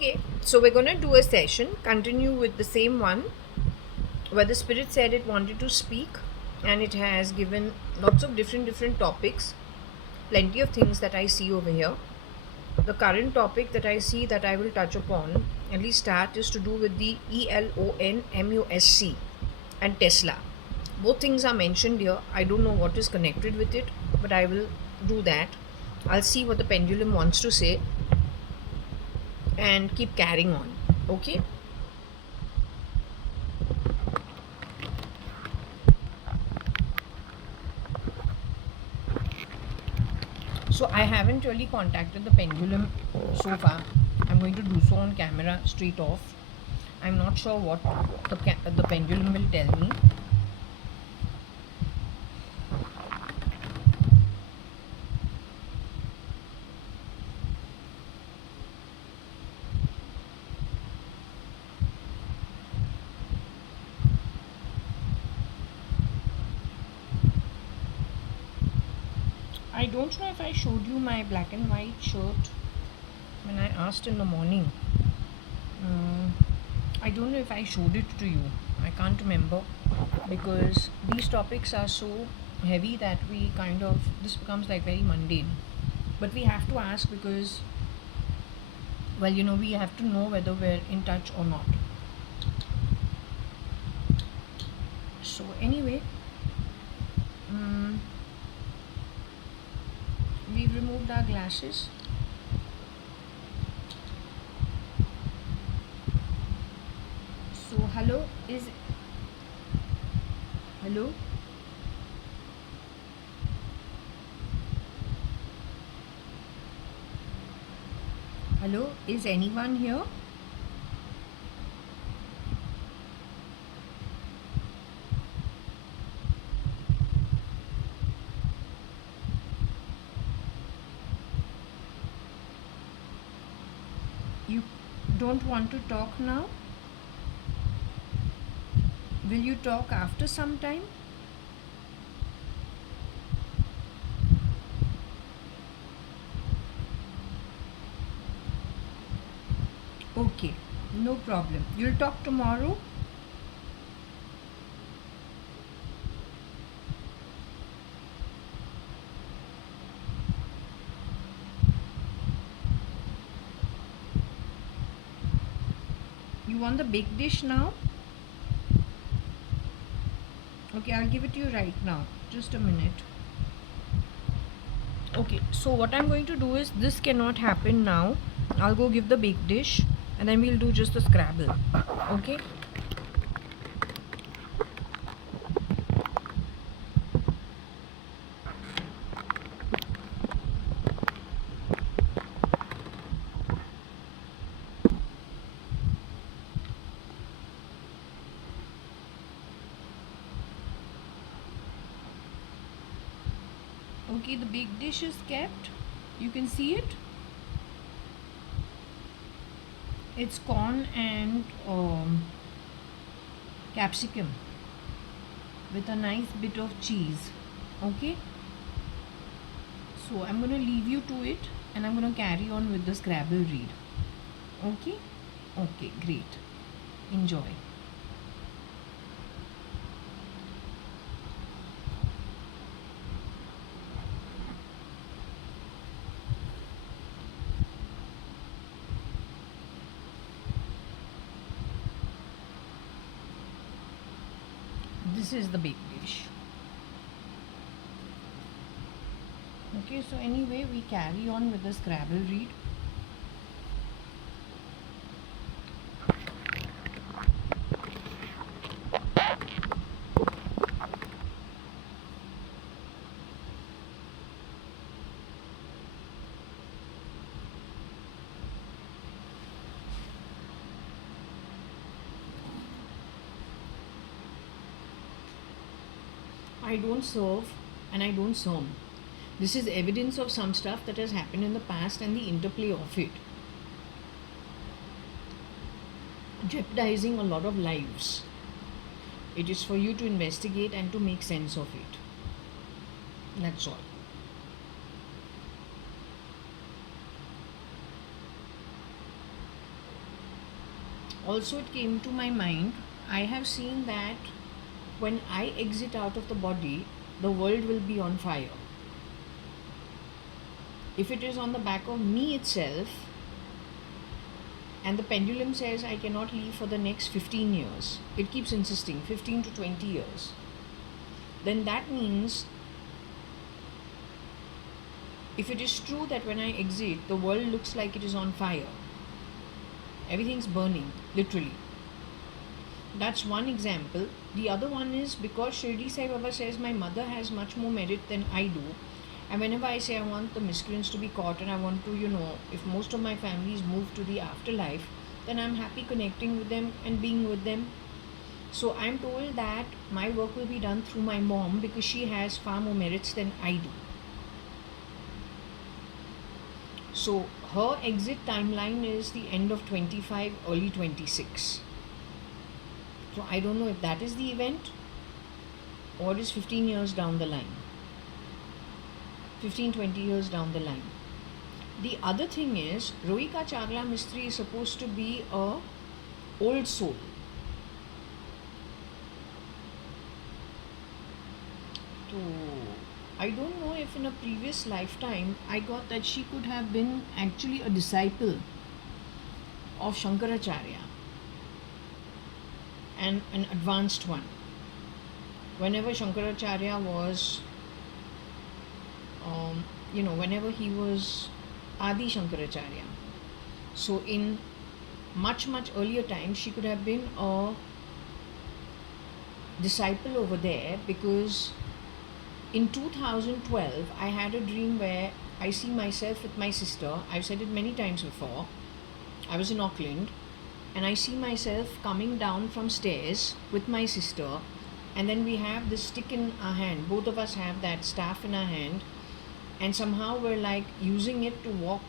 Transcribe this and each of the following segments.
Okay, so we're going to do a session, continue with the same one where the spirit said it wanted to speak and it has given lots of different topics, plenty of things that I see over here. The current topic that I see that I will touch upon, at least start, is to do with the ELONMUSC and Tesla. Both things are mentioned here. I don't know what is connected with it, but I will do that. I'll see what the pendulum wants to say and keep carrying on. Okay. So I haven't really contacted the pendulum so far. I'm going to do so on camera straight off. I'm not sure what the pendulum will tell me. I don't know if I showed you my black and white shirt when I asked in the morning. I don't know if I showed it to you. I can't remember because these topics are so heavy that we kind of, this becomes like very mundane. But we have to ask because, well, we have to know whether we're in touch or not. So, anyway, we've removed our glasses. So, hello? Hello, is anyone here? You don't want to talk now? Will you talk after some time? Okay, no problem. You'll talk tomorrow? You want the big dish now? Okay, I'll give it to you right now. Just a minute. Okay, so what I'm going to do is, this cannot happen now. I'll go give the big dish and then we'll do just the Scrabble. Okay? Okay, the big dish is kept. You can see it. It's corn and capsicum with a nice bit of cheese. Okay, so I'm going to leave you to it and I'm going to carry on with the Scrabble read. Okay, okay, great. Enjoy. This is the big dish. Okay, so anyway, we carry on with the Scrabble read. I don't serve and I don't serve. This is evidence of some stuff that has happened in the past and the interplay of it, jeopardizing a lot of lives. It is for you to investigate and to make sense of it. That's all. Also, it came to my mind, I have seen that when I exit out of the body, the world will be on fire. If it is on the back of me itself, and the pendulum says I cannot leave for the next 15 years, it keeps insisting 15 to 20 years, then that means if it is true that when I exit, the world looks like it is on fire, everything's burning, literally. That's one example. The other one is because Shirdi Sai Baba says my mother has much more merit than I do. And whenever I say I want the miscreants to be caught and I want to, if most of my families move to the afterlife, then I'm happy connecting with them and being with them. So I'm told that my work will be done through my mom because she has far more merits than I do. So her exit timeline is the end of 25, early 26. So I don't know if that is the event or is 15 years down the line. 15, 20 years down the line. The other thing is, Rohika Chagla Mistry is supposed to be a old soul. So, I don't know if in a previous lifetime I got that she could have been actually a disciple of Shankaracharya and an advanced one. Whenever Shankaracharya was, whenever he was Adi Shankaracharya. So in much, much earlier times, she could have been a disciple over there because in 2012, I had a dream where I see myself with my sister. I've said it many times before. I was in Auckland and I see myself coming down from stairs with my sister, and then we have this stick in our hand. Both of us have that staff in our hand, and somehow we're like using it to walk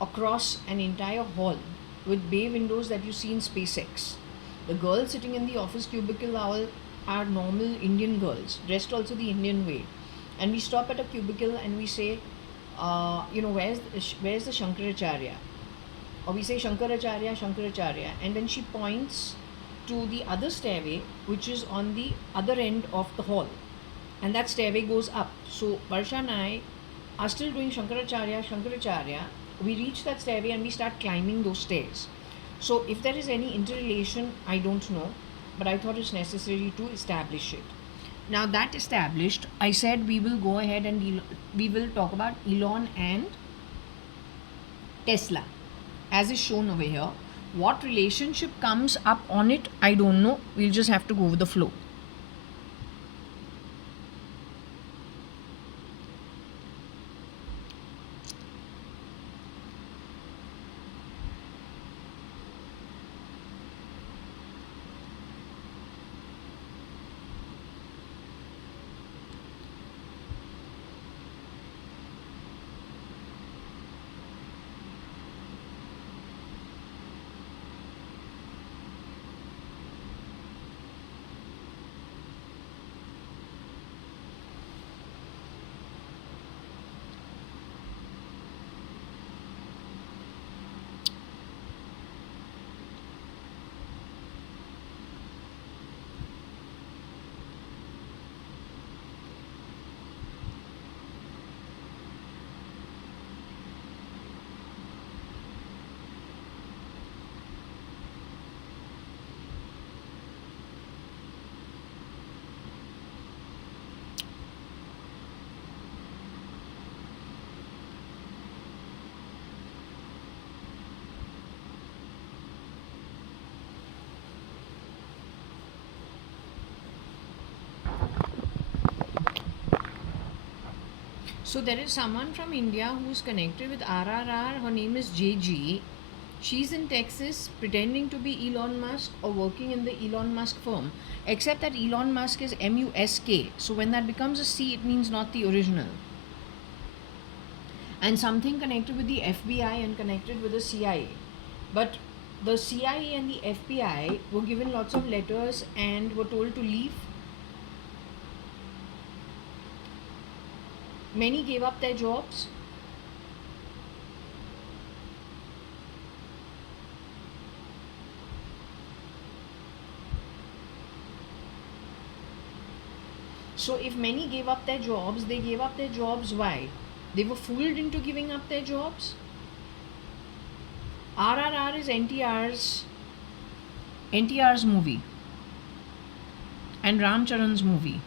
across an entire hall with bay windows that you see in SpaceX. The girls sitting in the office cubicle are normal Indian girls, dressed also the Indian way. And we stop at a cubicle and we say, where's the Shankaracharya? Or we say Shankaracharya, Shankaracharya. And then she points to the other stairway, which is on the other end of the hall. And that stairway goes up. So Varsha and I are still doing Shankaracharya, Shankaracharya. We reach that stairway and we start climbing those stairs. So if there is any interrelation, I don't know, but I thought it's necessary to establish it. Now that established, I said we will go ahead and we will talk about Elon and Tesla, as is shown over here. What relationship comes up on it, I don't know. We'll just have to go with the flow. So there is someone from India who's connected with RRR. Her name is JG. She's in Texas pretending to be Elon Musk or working in the Elon Musk firm. Except that Elon Musk is MUSK. So when that becomes a C, it means not the original. And something connected with the FBI and connected with the CIA. But the CIA and the FBI were given lots of letters and were told to leave. Many gave up their jobs. So if many gave up their jobs, they gave up their jobs why? They were fooled into giving up their jobs. RRR is NTR's movie and Ram Charan's movie.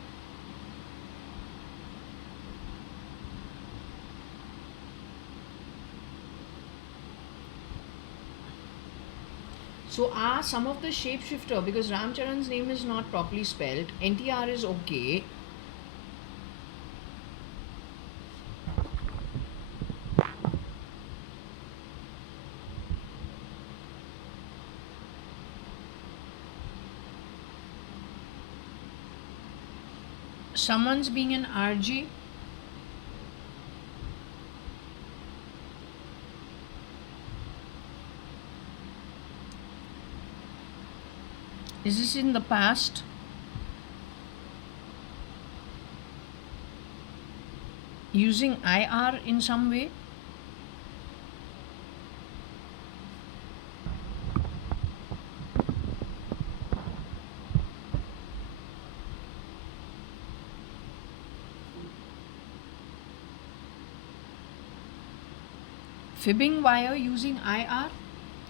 So are some of the shapeshifter, because Ram Charan's name is not properly spelled, NTR is okay. Someone's being an RJ. Is this in the past? Using IR in some way? Fibbing wire using IR?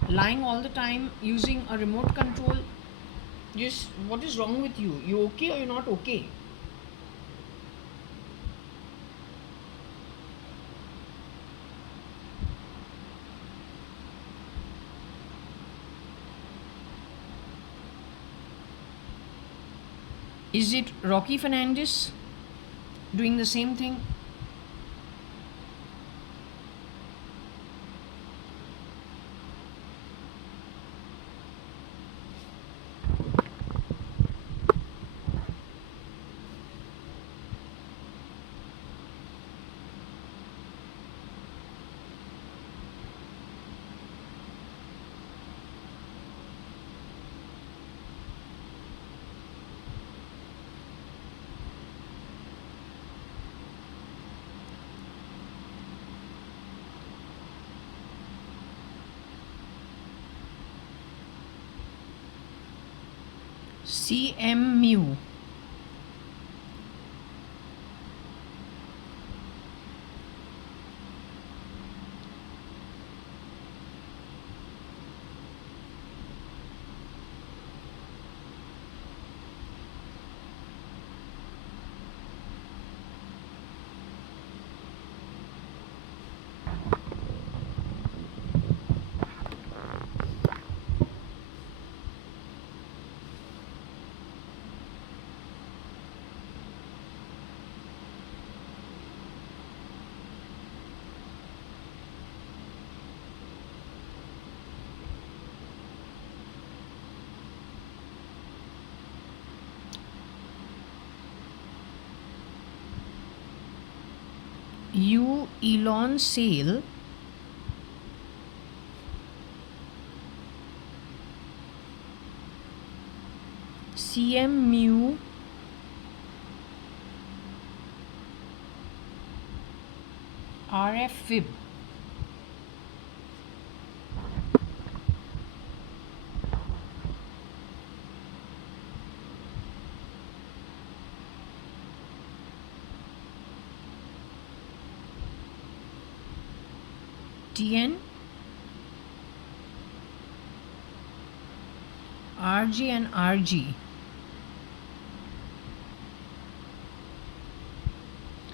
Lying all the time using a remote control? Just what is wrong with you? You okay or you're not okay? Is it Rocky Fernandez doing the same thing? CMU. U Elon Sale. CMU. RF Fib. TN. RG and RG.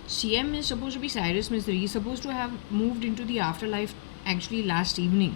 CM is supposed to be Cyrus Mistry. He's supposed to have moved into the afterlife actually last evening.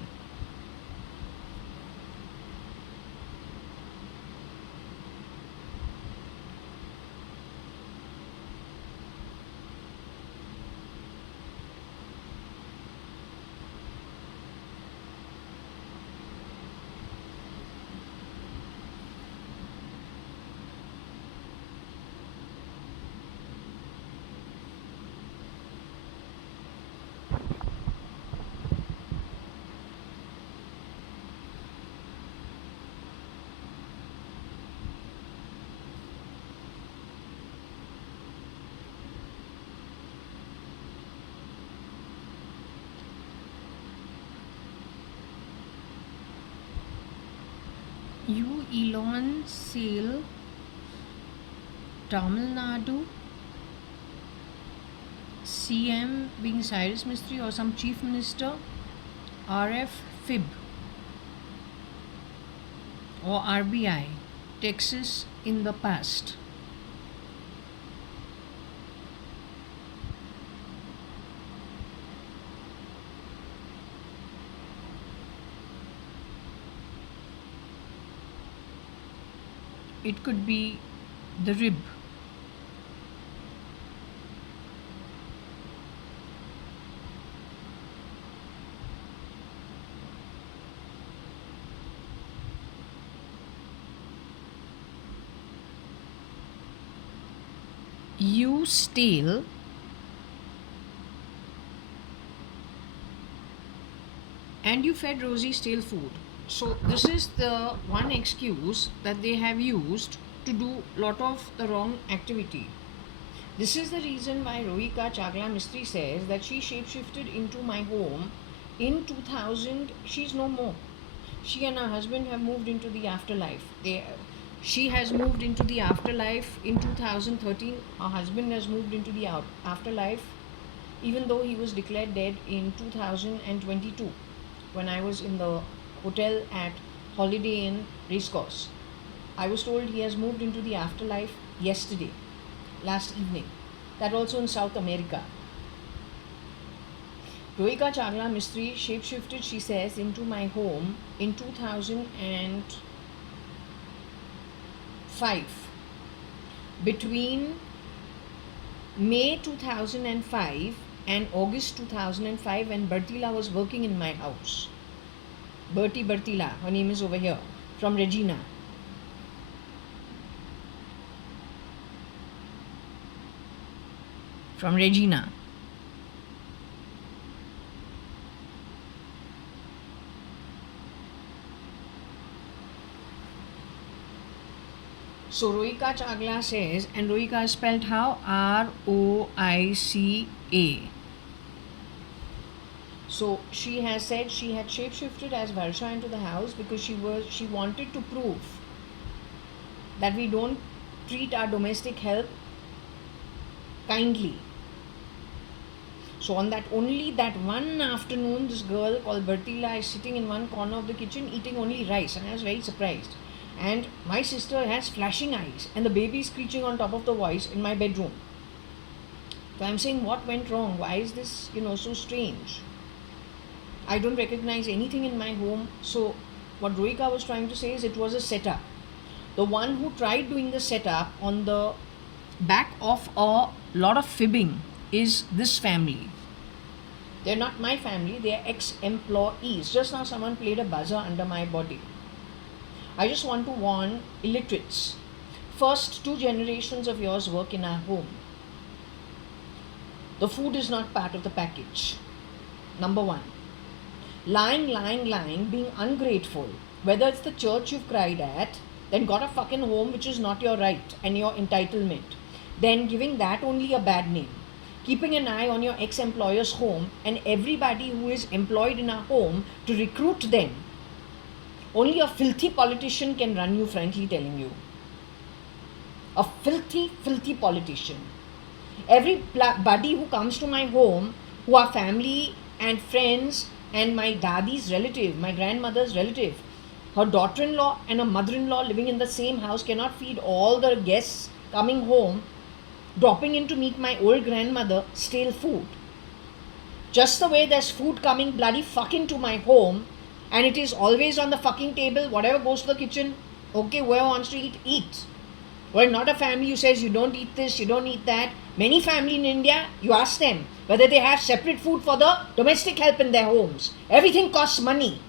U Elon Sale Tamil Nadu, CM being Cyrus Mistry or some chief minister, RF Fib or RBI, Texas in the past. It could be the rib. You steal and you fed Rosie stale food. So this is the one excuse that they have used to do lot of the wrong activity. This is the reason why Rohika Chagla Mistry says that she shapeshifted into my home in 2000. She's no more. She and her husband have moved into the afterlife. She has moved into the afterlife in 2013. Her husband has moved into the afterlife, even though he was declared dead in 2022 when I was in the hotel at Holiday Inn Racecourse. I was told he has moved into the afterlife yesterday, last evening. That also in South America. Rohika Chagla Mistry shapeshifted, she says, into my home in 2005. Between May 2005 and August 2005, when Bertila was working in my house. Bertila, her name is over here, from Regina. From Regina. So Rohika Chagla says, and Rohika is spelled how? Roica. So she has said she had shapeshifted as Varsha into the house because she wanted to prove that we don't treat our domestic help kindly. So on that one afternoon, this girl called Bertila is sitting in one corner of the kitchen eating only rice, and I was very surprised. And my sister has flashing eyes and the baby is screeching on top of the voice in my bedroom. So I'm saying, what went wrong? Why is this, so strange? I don't recognize anything in my home. So what Rohika was trying to say is it was a setup. The one who tried doing the setup on the back of a lot of fibbing is this family. They're not my family, they're ex-employees. Just now someone played a buzzer under my body. I just want to warn illiterates. First 2 generations of yours work in our home. The food is not part of the package. Number 1. Lying, being ungrateful. Whether it's the church you've cried at, then got a fucking home which is not your right and your entitlement. Then giving that only a bad name. Keeping an eye on your ex-employer's home and everybody who is employed in our home to recruit them. Only a filthy politician can run you, frankly telling you. A filthy, filthy politician. Everybody who comes to my home, who are family and friends and my dadi's relative, my grandmother's relative, her daughter-in-law and her mother-in-law living in the same house cannot feed all the guests coming home, dropping in to meet my old grandmother, stale food. Just the way there's food coming bloody fucking to my home, and it is always on the fucking table, whatever goes to the kitchen, okay, whoever wants to eat, eat. Well, not a family who says you don't eat this, you don't eat that. Many families in India, you ask them whether they have separate food for the domestic help in their homes. Everything costs money.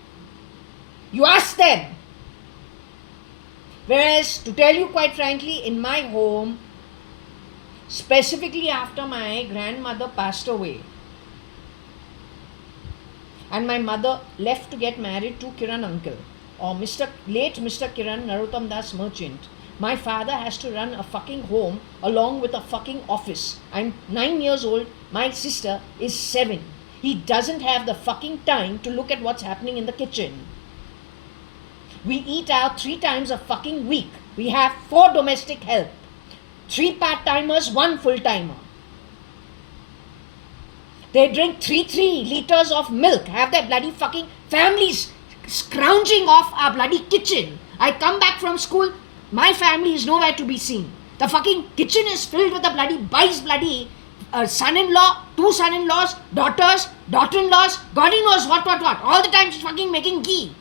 You ask them. Whereas, to tell you quite frankly, in my home, specifically after my grandmother passed away, and my mother left to get married to Kiran uncle, or late Mr. Kiran Narottam Das Merchant, my father has to run a fucking home along with a fucking office. I'm 9 years old, my sister is 7. He doesn't have the fucking time to look at what's happening in the kitchen. We eat out 3 times a fucking week. We have 4 domestic help. 3 part-timers, 1 full-timer. They drink 3 liters of milk, have their bloody fucking families scrounging off our bloody kitchen. I come back from school, my family is nowhere to be seen. The fucking kitchen is filled with the bloody boys, bloody son-in-law, 2 son-in-laws, daughters, daughter-in-laws, God knows what. All the time she's fucking making ghee.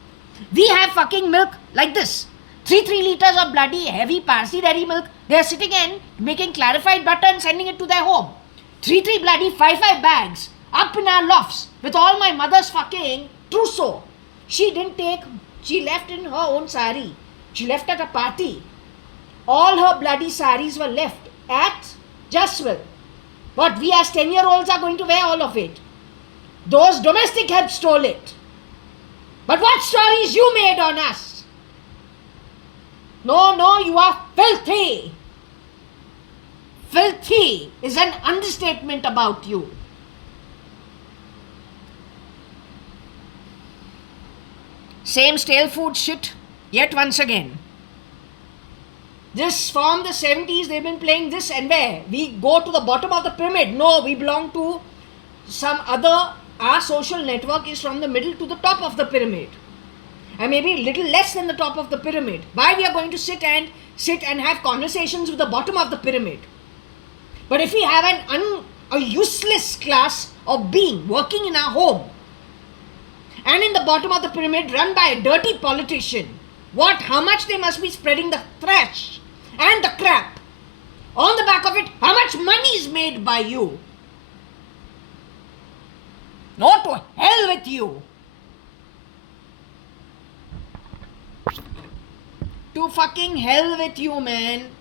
We have fucking milk like this. 3 liters of bloody heavy Parsi dairy milk. They are sitting in making clarified butter and sending it to their home. 3 bloody 5 bags up in our lofts with all my mother's fucking trousseau. She left in her own sari. She left at a party. All her bloody saris were left at Jaswell. But we as 10-year-olds are going to wear all of it. Those domestic help stole it. But what stories you made on us? No, you are filthy. Filthy is an understatement about you. Same stale food shit, yet once again. This from the 70s, they've been playing this, and where? We go to the bottom of the pyramid. No, we belong to some other, our social network is from the middle to the top of the pyramid. And maybe a little less than the top of the pyramid. Why we are going to sit and have conversations with the bottom of the pyramid? But if we have a useless class of being working in our home, and in the bottom of the pyramid run by a dirty politician, how much they must be spreading the trash and the crap. On the back of it, how much money is made by you? No, to hell with you. To fucking hell with you, man.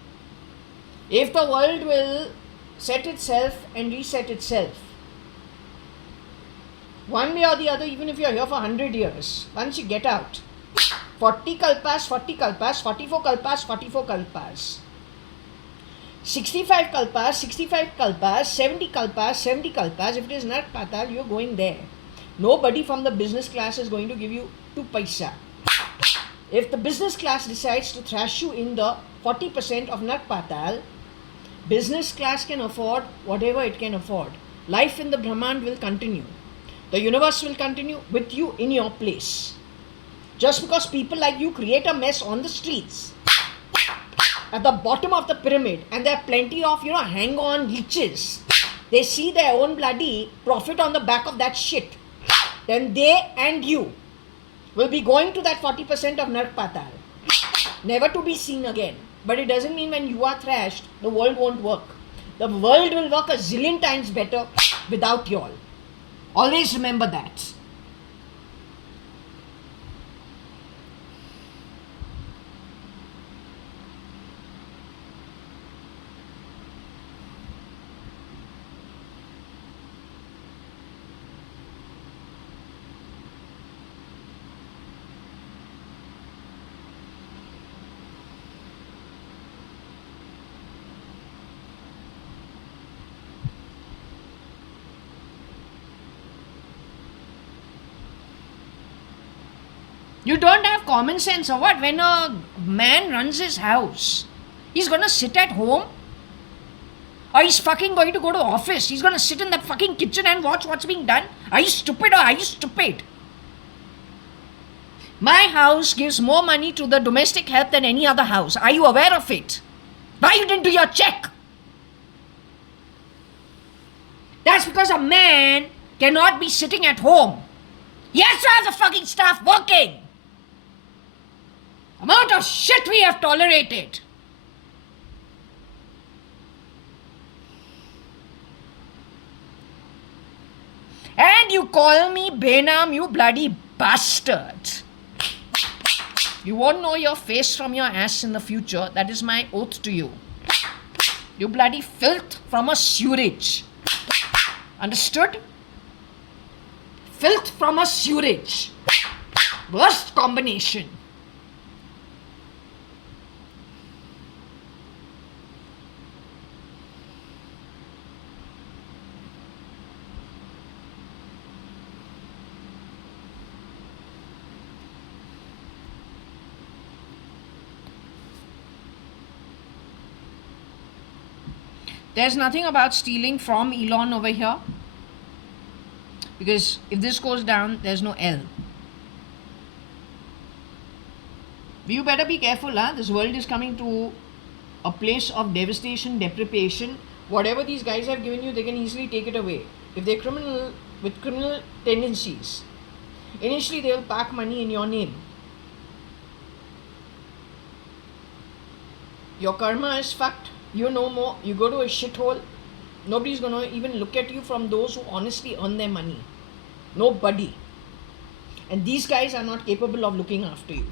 If the world will set itself and reset itself, one way or the other, even if you are here for 100 years, once you get out, 40 kalpas, 44 kalpas, 65 kalpas, 70 kalpas, if it is not patal, you are going there. Nobody from the business class is going to give you 2 paisa. If the business class decides to thrash you in the 40% of Nat Patal, business class can afford whatever it can afford. Life in the Brahman will continue. The universe will continue with you in your place. Just because people like you create a mess on the streets, at the bottom of the pyramid, and there are plenty of, hang-on leeches, they see their own bloody profit on the back of that shit, then they and you will be going to that 40% of Nark Patal, never to be seen again. But it doesn't mean when you are thrashed, the world won't work. The world will work a zillion times better without y'all. Always remember that. You don't have common sense or what? When a man runs his house, he's gonna sit at home? Or he's fucking going to go to office? He's gonna sit in that fucking kitchen and watch what's being done? Are you stupid or are you stupid? My house gives more money to the domestic help than any other house. Are you aware of it? Why you didn't do your check? That's because a man cannot be sitting at home. He has to have the fucking staff working. Amount of shit we have tolerated. And you call me Benam, you bloody bastard. You won't know your face from your ass in the future. That is my oath to you. You bloody filth from a sewerage. Understood? Filth from a sewerage. Worst combination. There's nothing about stealing from Elon over here, because if this goes down, there's no L. You better be careful, huh? This world is coming to a place of devastation, deprivation. Whatever these guys have given you, they can easily take it away. If they're criminal with criminal tendencies, initially they will pack money in your name. Your karma is fucked. You no more. You go to a shithole. Nobody's going to even look at you from those who honestly earn their money. Nobody. And these guys are not capable of looking after you.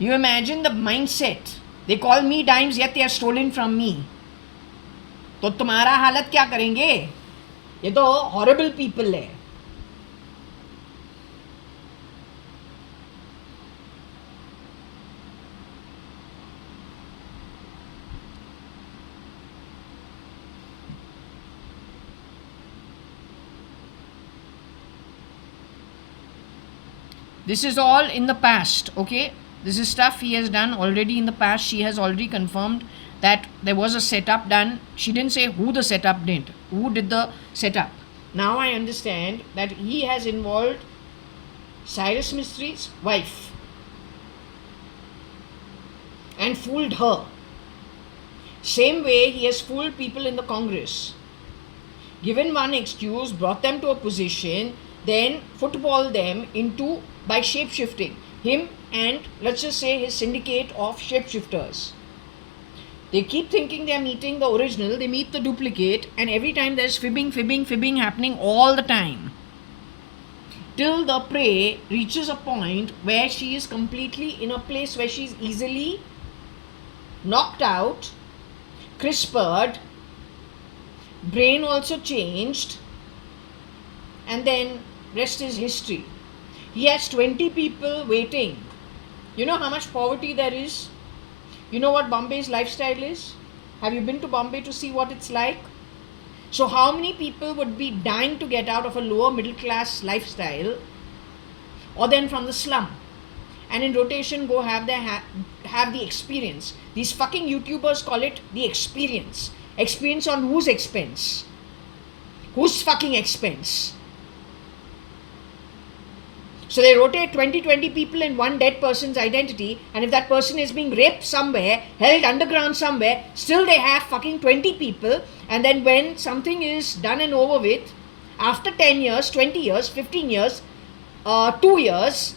You imagine the mindset. They call me dimes, yet they are stolen from me. तो तुम्हारा हालत क्या करेंगे? ये तो horrible people है. This is all in the past, okay? This is stuff he has done already in the past. She has already confirmed that there was a setup done. She didn't say who the setup did. Who did the setup? Now I understand that he has involved Cyrus Mistri's wife and fooled her. Same way he has fooled people in the Congress. Given one excuse, brought them to a position, then football them into by shape-shifting. Him and let's just say his syndicate of shapeshifters. They keep thinking they are meeting the original, they meet the duplicate, and every time there's fibbing happening all the time. Till the prey reaches a point where she is completely in a place where she's easily knocked out, crispered, brain also changed, and then rest is history. He has 20 people waiting. You know how much poverty there is? You know what Bombay's lifestyle is? Have you been to Bombay to see what it's like? So how many people would be dying to get out of a lower middle class lifestyle, or then from the slum, and in rotation go have the experience? These fucking YouTubers call it the experience. Experience on whose expense? Whose fucking expense? So they rotate 20 people in one dead person's identity, and if that person is being raped somewhere, held underground somewhere, still they have fucking 20 people, and then when something is done and over with, after 10 years, 20 years, 15 years, 2 years,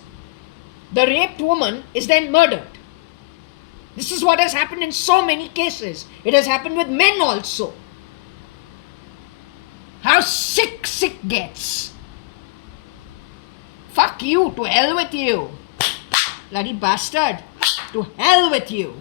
the raped woman is then murdered. This is what has happened in so many cases. It has happened with men also. How sick gets. Fuck you, to hell with you. Bloody bastard, to hell with you.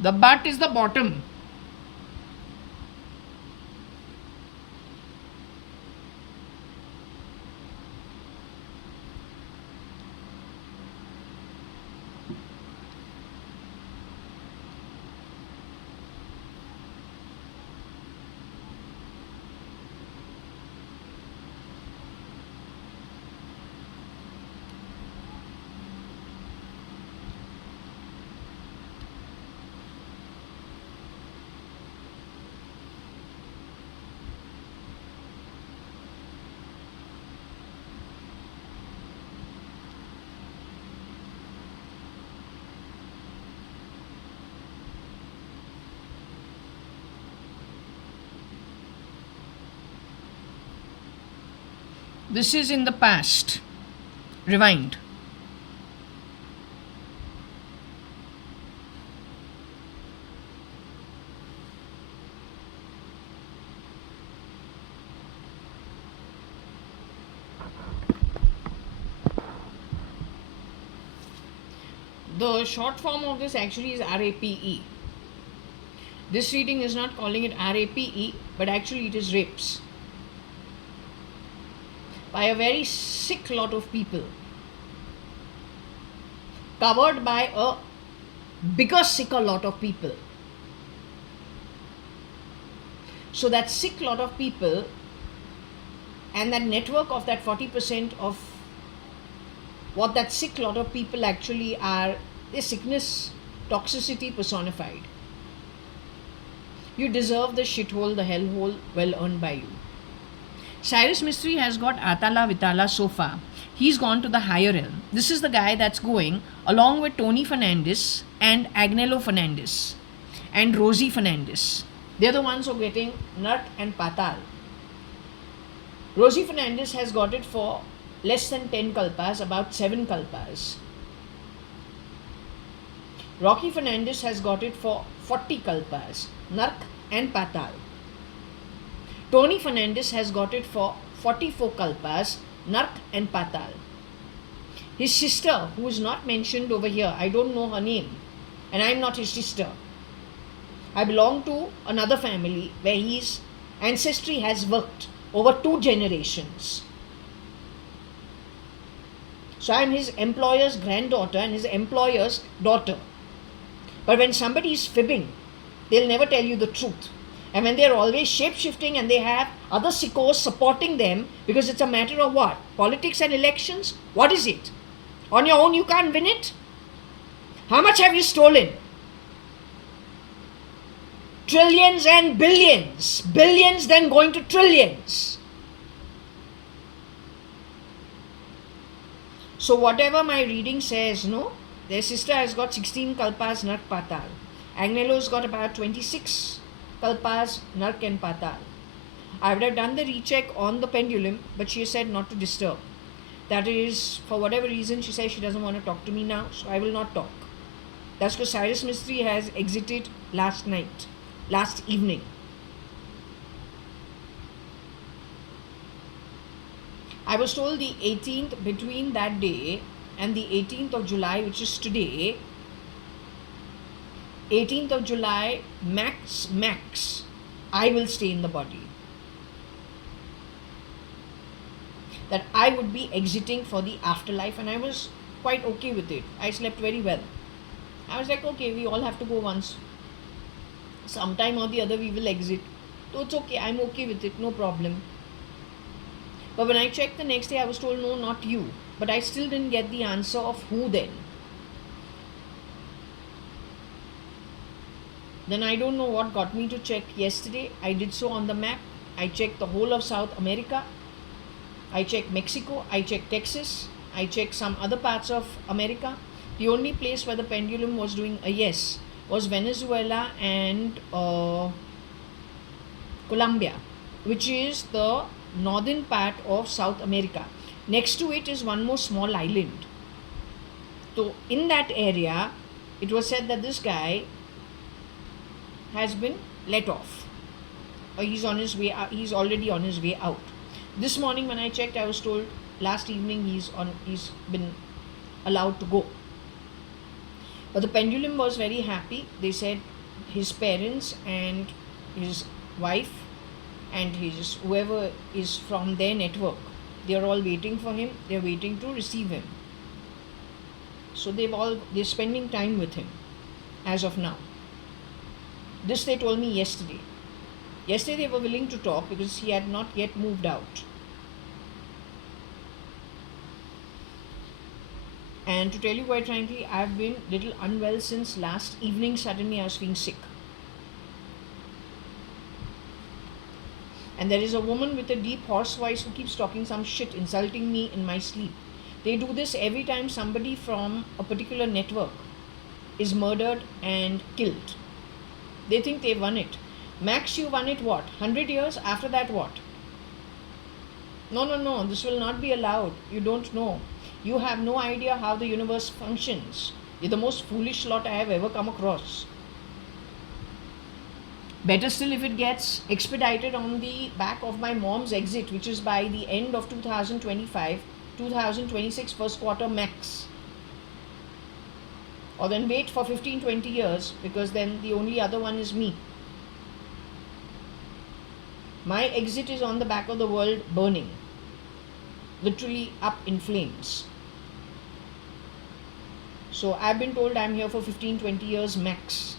The butt is the bottom. This is in the past. Rewind. The short form of this actually is RAPE. This reading is not calling it RAPE, but actually it is rapes by a very sick lot of people. covered by a bigger, sicker lot of people. So that sick lot of people and that network of that 40% of what that sick lot of people actually are is sickness, toxicity personified. You deserve the shithole, the hellhole, well earned by you. Cyrus Mistry has got Atala Vitala so far. He's gone to the higher realm. This is the guy that's going along with Tony Fernandez and Agnello Fernandez and Rosie Fernandez. They're the ones who are getting Nat and Patal. Rosie Fernandez has got it for less than 10 kalpas, about 7 kalpas. Rocky Fernandez has got it for 40 kalpas, Nark and Patal. Tony Fernandez has got it for 44 kalpas, Nark and Patal. His sister, who is not mentioned over here, I don't know her name, and I am not his sister. I belong to another family where his ancestry has worked over 2 generations. So I am his employer's granddaughter and his employer's daughter. But when somebody is fibbing, they'll never tell you the truth. And when they're always shape-shifting and they have other sickos supporting them, because it's a matter of what? Politics and elections? What is it? On your own you can't win it? How much have you stolen? Trillions and billions. Billions then going to trillions. So whatever my reading says, no? Their sister has got 16 kalpas, Nark Patal. Agnello's got about 26 kalpas, Nark and Patal. I would have done the recheck on the pendulum, but she said not to disturb. That is, for whatever reason, she says she doesn't want to talk to me now, so I will not talk. That's because Cyrus Mistry has exited last evening. I was told the 18th, between that day and the 18th of July, which is today, 18th of July, max, I will stay in the body. That I would be exiting for the afterlife, and I was quite okay with it. I slept very well. I was like, okay, we all have to go once. Sometime or the other we will exit. So it's okay, I'm okay with it, no problem. But when I checked the next day, I was told, no, not you. But I still didn't get the answer of who then. Then I don't know what got me to check yesterday. I did so on the map. I checked the whole of South America. I checked Mexico. I checked Texas. I checked some other parts of America. The only place where the pendulum was doing a yes was Venezuela and Colombia, which is the northern part of South America. Next to it is one more small island. So in that area, it was said that this guy has been let off. He's on his way out. He's already on his way out. This morning when I checked, I was told last evening he's been allowed to go. But the pendulum was very happy. They said his parents and his wife and his whoever is from their network, they are all waiting for him. They are waiting to receive him. So they're spending time with him as of now. This they told me yesterday. Yesterday they were willing to talk because he had not yet moved out. And to tell you quite frankly, I have been little unwell since last evening. Suddenly I was feeling sick. And there is a woman with a deep hoarse voice who keeps talking some shit, insulting me in my sleep. They do this every time somebody from a particular network is murdered and killed. They think they won it. Max, you won it what? 100 years? After that what? No, this will not be allowed. You don't know. You have no idea how the universe functions. You're the most foolish lot I have ever come across. Better still if it gets expedited on the back of my mom's exit, which is by the end of 2025, 2026 first quarter max. Or then wait for 15-20 years, because then the only other one is me. My exit is on the back of the world burning. Literally up in flames. So I've been told I'm here for 15-20 years max.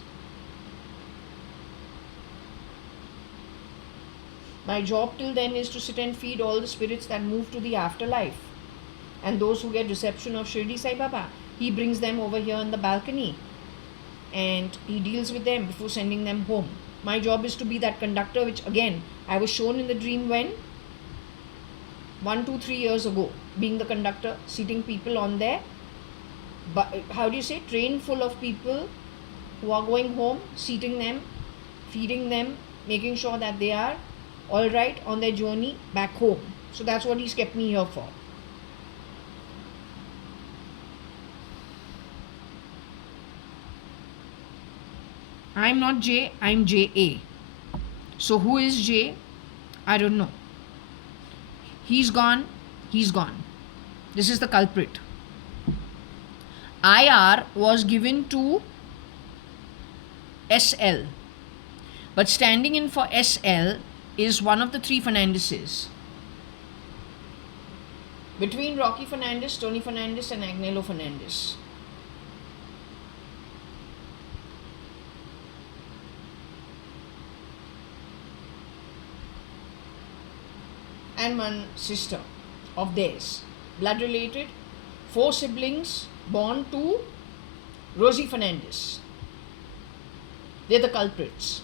My job till then is to sit and feed all the spirits that move to the afterlife. And those who get reception of Shirdi Sai Baba, he brings them over here on the balcony and he deals with them before sending them home. My job is to be that conductor, which again I was shown in the dream when 1, 2, 3 years ago, being the conductor, seating people on there. But how do you say, train full of people who are going home, seating them, feeding them, making sure that they are all right on their journey back home. So that's what he's kept me here for. I'm not J, I'm JA. So who is J? I don't know. He's gone, he's gone. This is the culprit. IR was given to SL. But standing in for SL is one of the three Fernandeses. Between Rocky Fernandez, Tony Fernandez and Agnello Fernandez. And one sister of theirs, blood related, 4 siblings born to Rosie Fernandez. They're the culprits.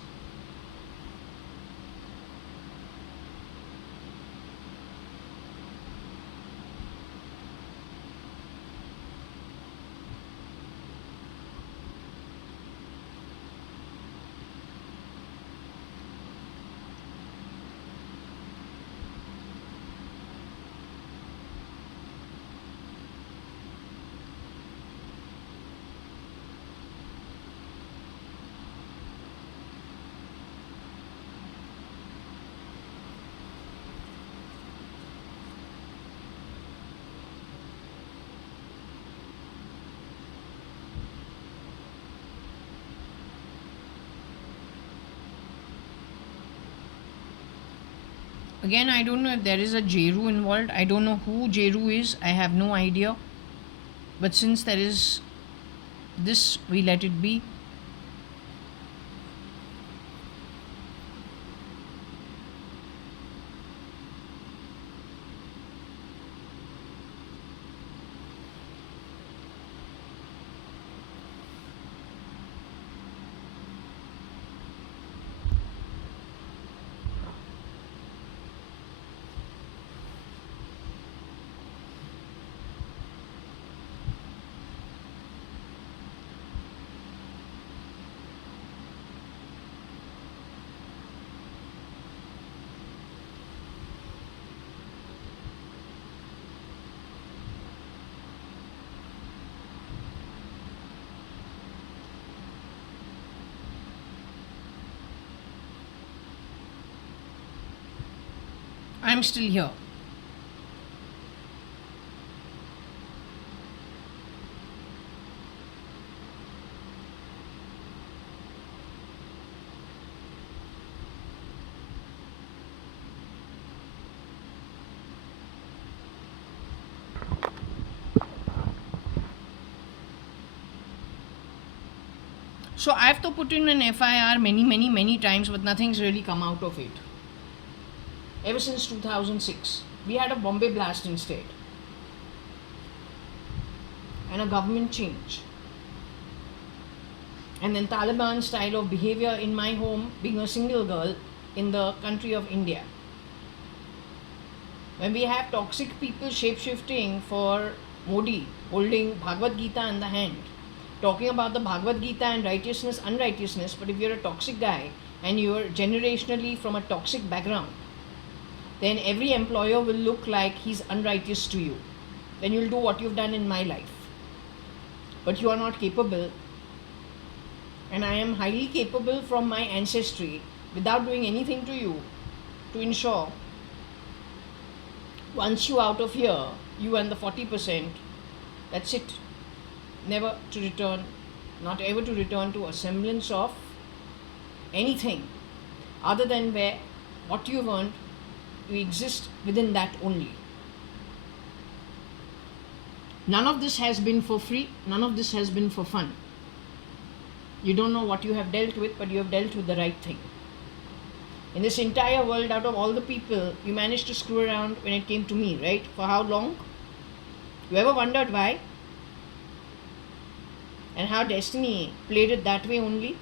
Again, I don't know if there is a Jeru involved. I don't know who Jeru is. I have no idea. But since there is this, we let it be. I'm still here. So I have to put in an FIR many times, but nothing's really come out of it. Ever since 2006, we had a Bombay blast instead, and a government change, and then Taliban style of behavior in my home, being a single girl in the country of India. When we have toxic people shape-shifting for Modi, holding Bhagavad Gita in the hand, talking about the Bhagavad Gita and righteousness, unrighteousness, but if you're a toxic guy and you're generationally from a toxic background, then every employer will look like he's unrighteous to you. Then you'll do what you've done in my life. But you are not capable, and I am highly capable from my ancestry, without doing anything to you, to ensure once you out of here, you and the 40%, that's it. Never to return, not ever to return to a semblance of anything other than where what you've earned, you exist within that only. None of this has been for free, none of this has been for fun. You don't know what you have dealt with, but you have dealt with the right thing. In this entire world, out of all the people, you managed to screw around when it came to me, right? For how long? You ever wondered why? And how destiny played it that way only?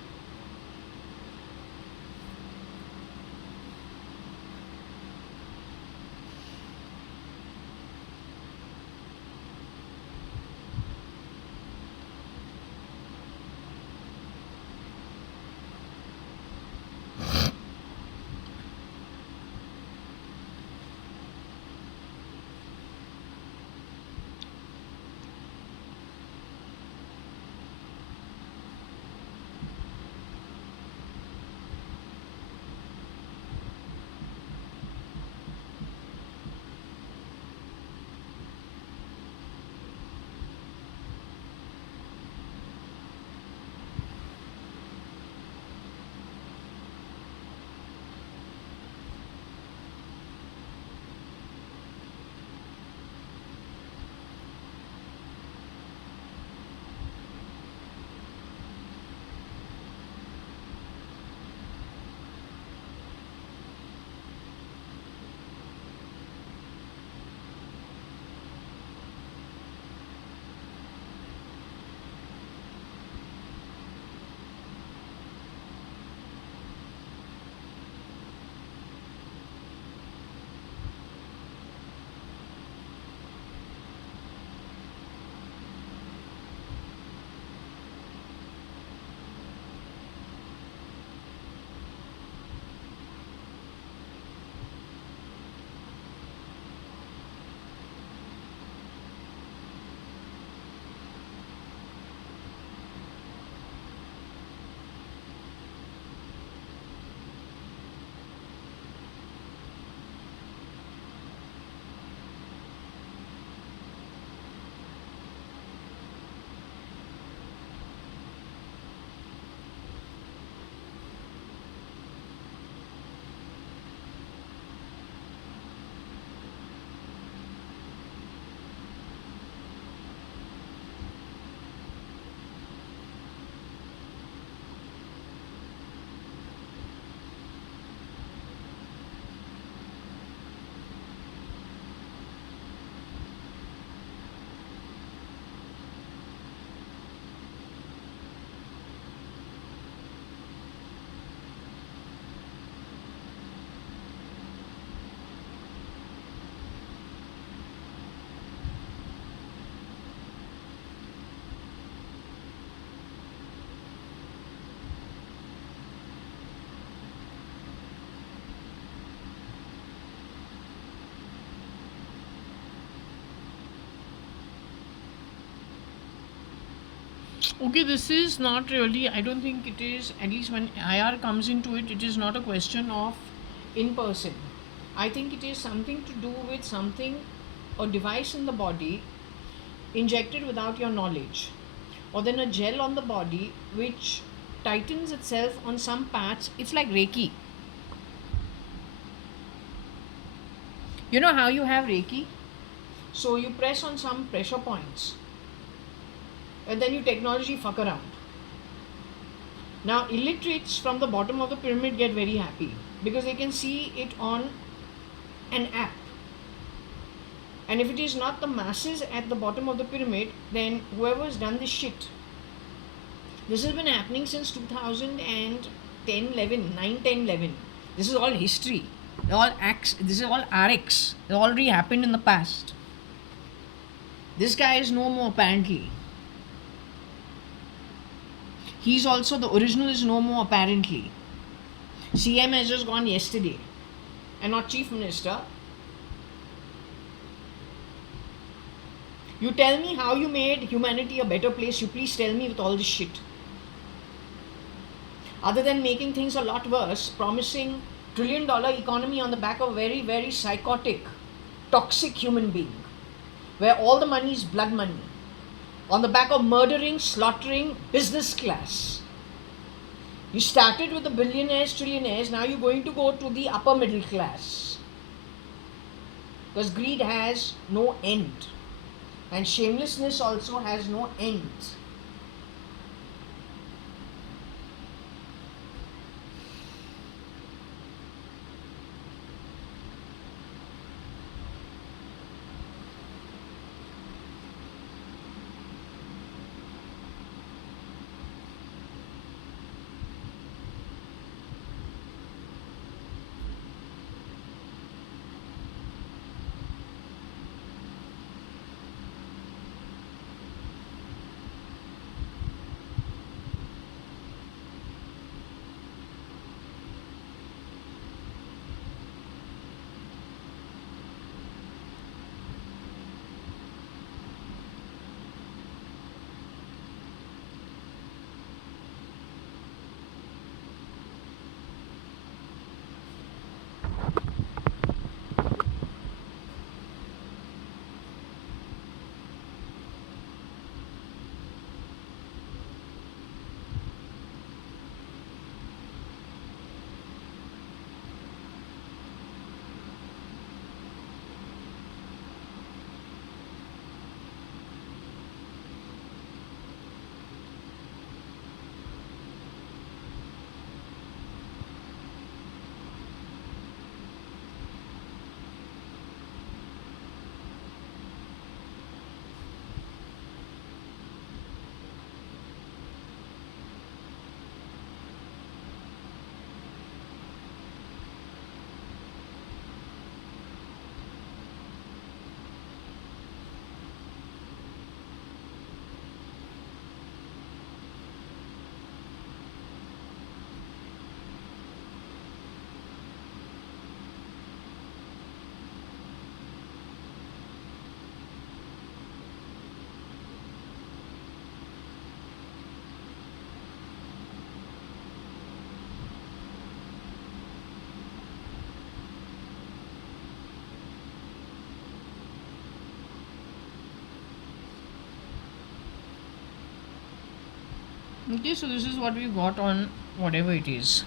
Okay, this is not really, I don't think it is, at least when IR comes into it, it is not a question of in person. I think it is something to do with something, a device in the body injected without your knowledge, or then a gel on the body which tightens itself on some parts. It's like Reiki. You know how you have Reiki? So you press on some pressure points and then you technology fuck around. Now, illiterates from the bottom of the pyramid get very happy because they can see it on an app. And if it is not the masses at the bottom of the pyramid, then whoever's done this shit. This has been happening since 2010, 11, 9, 10, 11. This is all history. All acts. This is all RX. It already happened in the past. This guy is no more apparently. He's also, the original is no more apparently. CM has just gone yesterday. And not Chief Minister. You tell me how you made humanity a better place. You please tell me with all this shit. Other than making things a lot worse, promising $1 trillion economy on the back of a very, very psychotic, toxic human being. Where all the money is blood money. On the back of murdering, slaughtering business class. You started with the billionaires, trillionaires, now you're going to go to the upper middle class. Because greed has no end. And shamelessness also has no end. Okay, so this is what we got on whatever it is.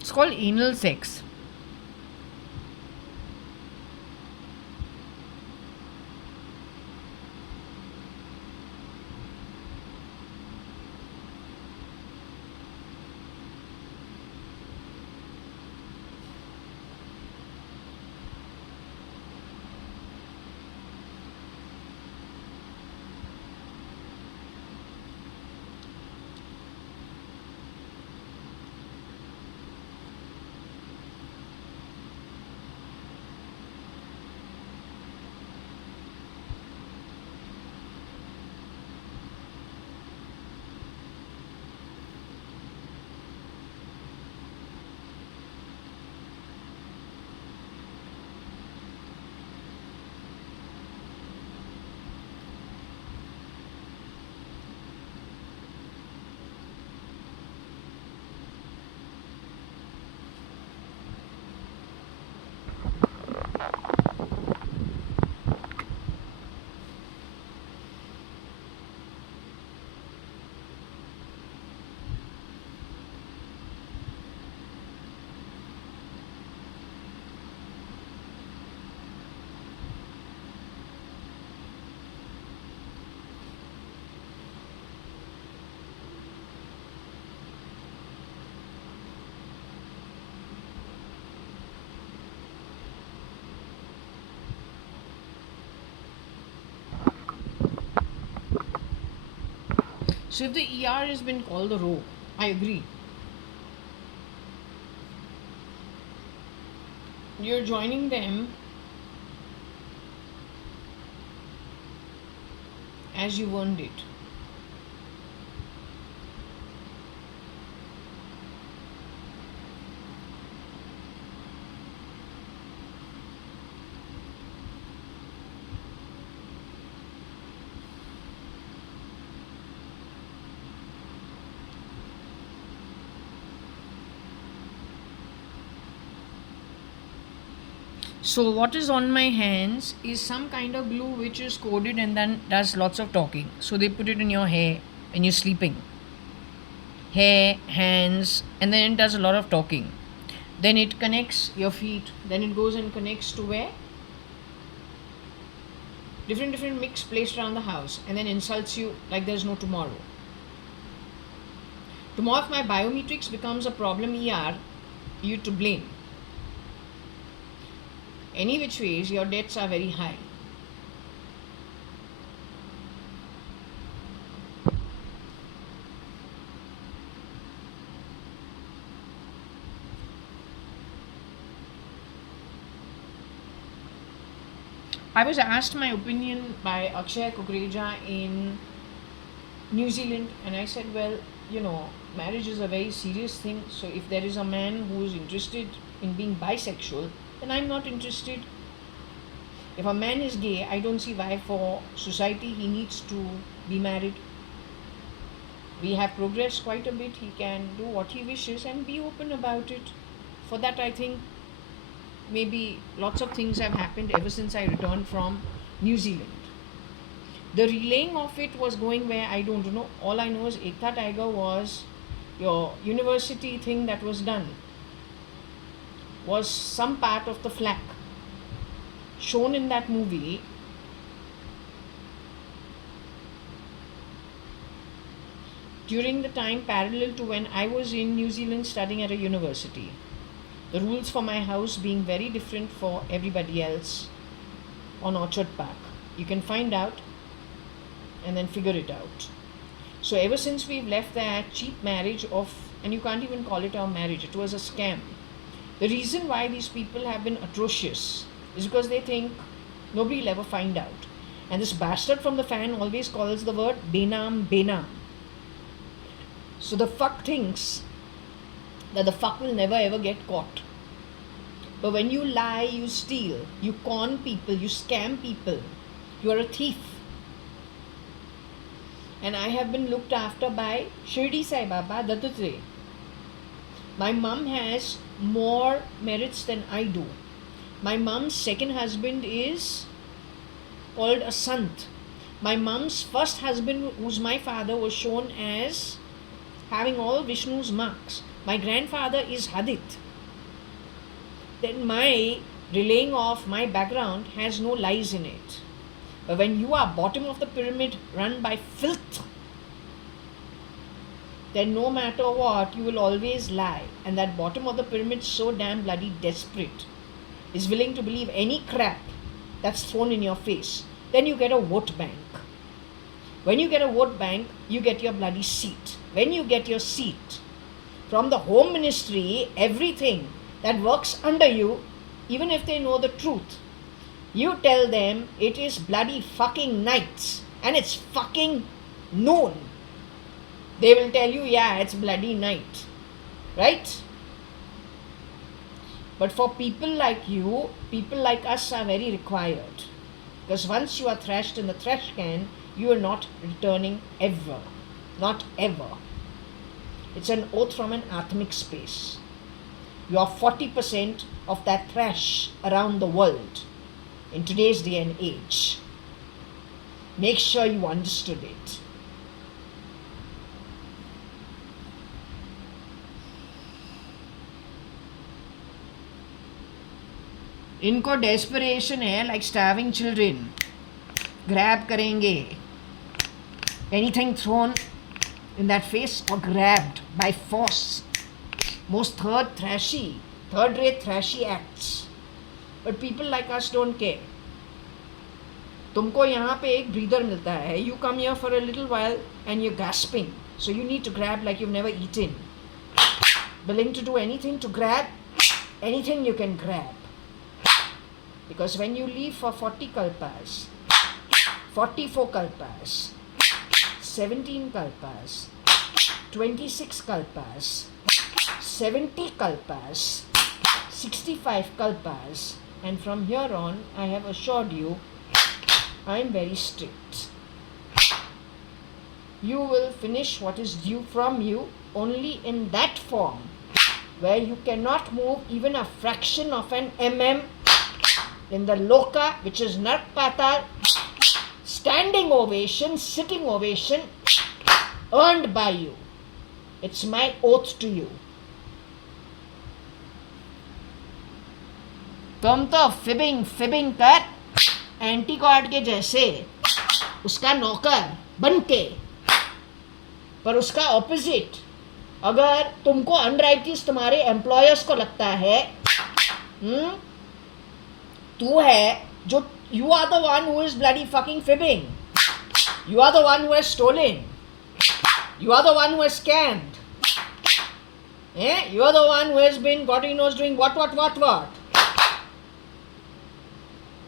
It's called anal sex. So if the ER has been called the row, I agree. You're joining them as you earned it. So what is on my hands is some kind of glue which is coated and then does lots of talking. So they put it in your hair when you're sleeping. Hair, hands, and then it does a lot of talking. then it connects your feet, then it goes and connects to where? Different mix placed around the house, and then insults you like there's no tomorrow. Tomorrow if my biometrics becomes a problem, you to blame. Any which ways, your debts are very high. I was asked my opinion by Akshay Kukreja in New Zealand, and I said, well, marriage is a very serious thing. So if there is a man who is interested in being bisexual, then I'm not interested. If a man is gay, I don't see why for society he needs to be married. We have progressed quite a bit. He can do what he wishes and be open about it. For that, I think maybe lots of things have happened ever since I returned from New Zealand. The relaying of it was going where I don't know. All I know is Ekta Tiger was your university thing that was done, was some part of the flak shown in that movie. During the time parallel to when I was in New Zealand studying at a university. The rules for my house being very different for everybody else on Orchard Park. You can find out and then figure it out. So ever since we've left that cheap marriage and you can't even call it a marriage, it was a scam. The reason why these people have been atrocious is because they think nobody will ever find out. And this bastard from the fan always calls the word benam, benam. So the fuck thinks that the fuck will never ever get caught. But when you lie, you steal, you con people, you scam people, you are a thief. And I have been looked after by Shirdi Sai Baba Dattatre. My mum has more merits than I do. My mum's second husband is called a sant. My mum's first husband, who's my father, was shown as having all Vishnu's marks. My grandfather is Hadith. Then my relaying of my background has no lies in it. But when you are bottom of the pyramid run by filth, then no matter what, you will always lie. And that bottom of the pyramid, so damn bloody desperate, is willing to believe any crap that's thrown in your face. Then you get a vote bank. When you get a vote bank, you get your bloody seat. When you get your seat, from the home ministry, everything that works under you, even if they know the truth, you tell them it is bloody fucking night and it's fucking noon. They will tell you, yeah, it's bloody night. Right? But for people like you, people like us are very required. Because once you are thrashed in the trash can, you are not returning ever. Not ever. It's an oath from an Atmic space. You are 40% of that trash around the world in today's day and age. Make sure you understood it. इनको desperation है like starving children. Grab करेंगे. Anything thrown in that face or grabbed by force. Most third-rate thrashy acts. But people like us don't care. तुमको यहाँ पे एक breather मिलता है. You come here for a little while and you're gasping. So you need to grab like you've never eaten. Willing to do anything to grab, anything you can grab. Because when you leave for 40 kalpas, 44 kalpas, 17 kalpas, 26 kalpas, 70 kalpas, 65 kalpas, and from here on, I have assured you, I am very strict. You will finish what is due from you only in that form, where you cannot move even a fraction of an in the loka, which is Nark Patal. Standing ovation, sitting ovation, earned by you. It's my oath to you. तुम तो फिबिंग कर anti God के जैसे उसका नौकर बन के, पर उसका ऑपोजिट अगर तुमको अनराइटियस तुम्हारे एम्प्लॉयर्स को लगता है, तू है जो you are the one who is bloody fucking fibbing, you are the one who has stolen, you are the one who has scammed, you are the one who has been God knows doing what.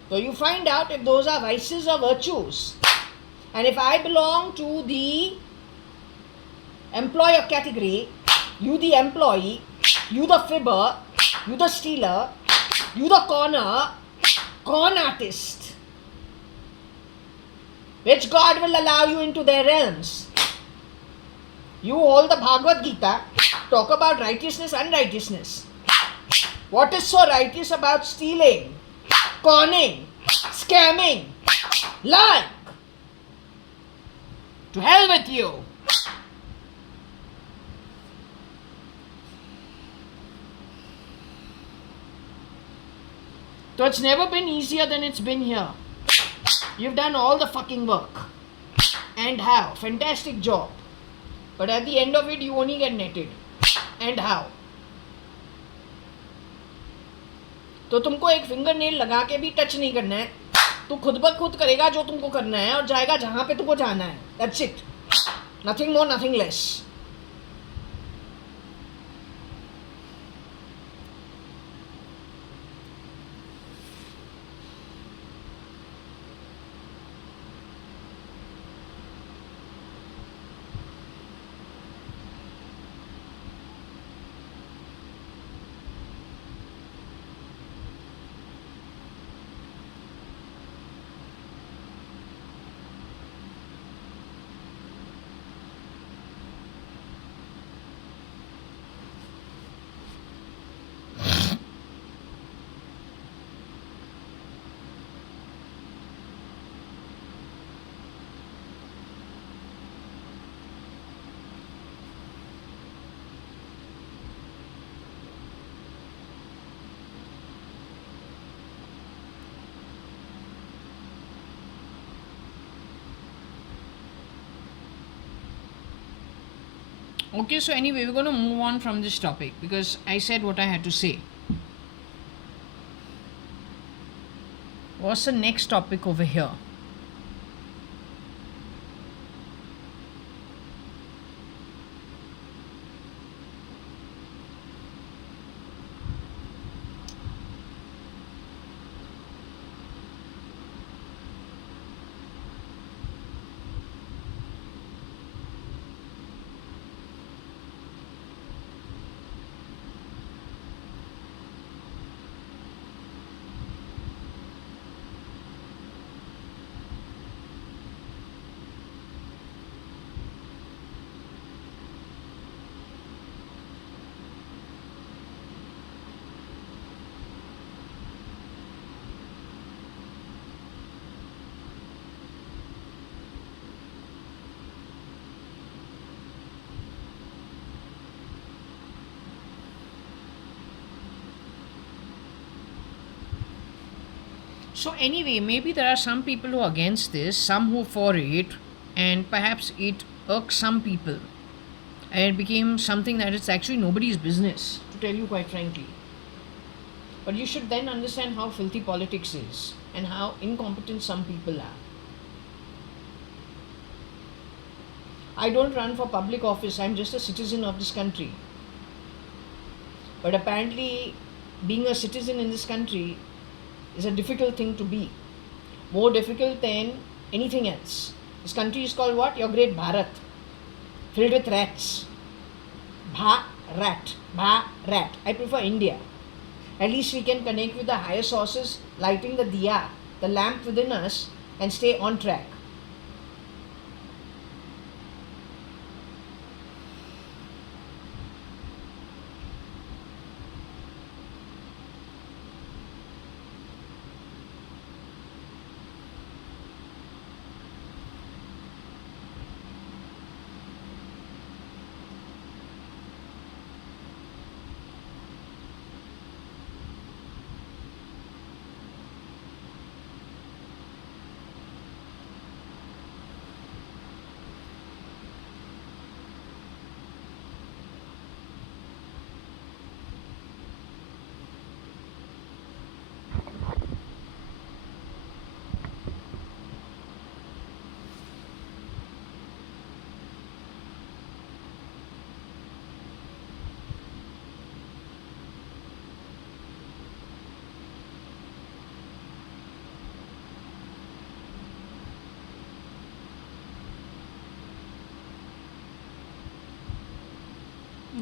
So you find out if those are vices or virtues. And if I belong to the employer category, you the employee, you the fibber, you the stealer, you the con artist, which God will allow you into their realms. You hold the Bhagavad Gita, talk about righteousness, unrighteousness. What is so righteous about stealing, conning, scamming, lying? To hell with you. So it's never been easier than it's been here. You've done all the fucking work and have fantastic job. But at the end of it, you only get netted. And how? तो तुमको एक finger nail लगा के भी touch नहीं करना है, तू खुद ब खुद करेगा जो तुमको करना है और जाएगा जहां पे तुमको जाना है. That's it. Nothing more, nothing less. Okay, so anyway, we're going to move on from this topic because I said what I had to say. What's the next topic over here? So anyway, maybe there are some people who are against this, some who are for it, and perhaps it irks some people. And it became something that it's actually nobody's business, to tell you quite frankly. But you should then understand how filthy politics is and how incompetent some people are. I don't run for public office, I'm just a citizen of this country. But apparently, being a citizen in this country is a difficult thing to be. More difficult than anything else. This country is called what? Your great Bharat. Filled with rats. Rat. I prefer India. At least we can connect with the higher sources, lighting the diya, the lamp within us, and stay on track.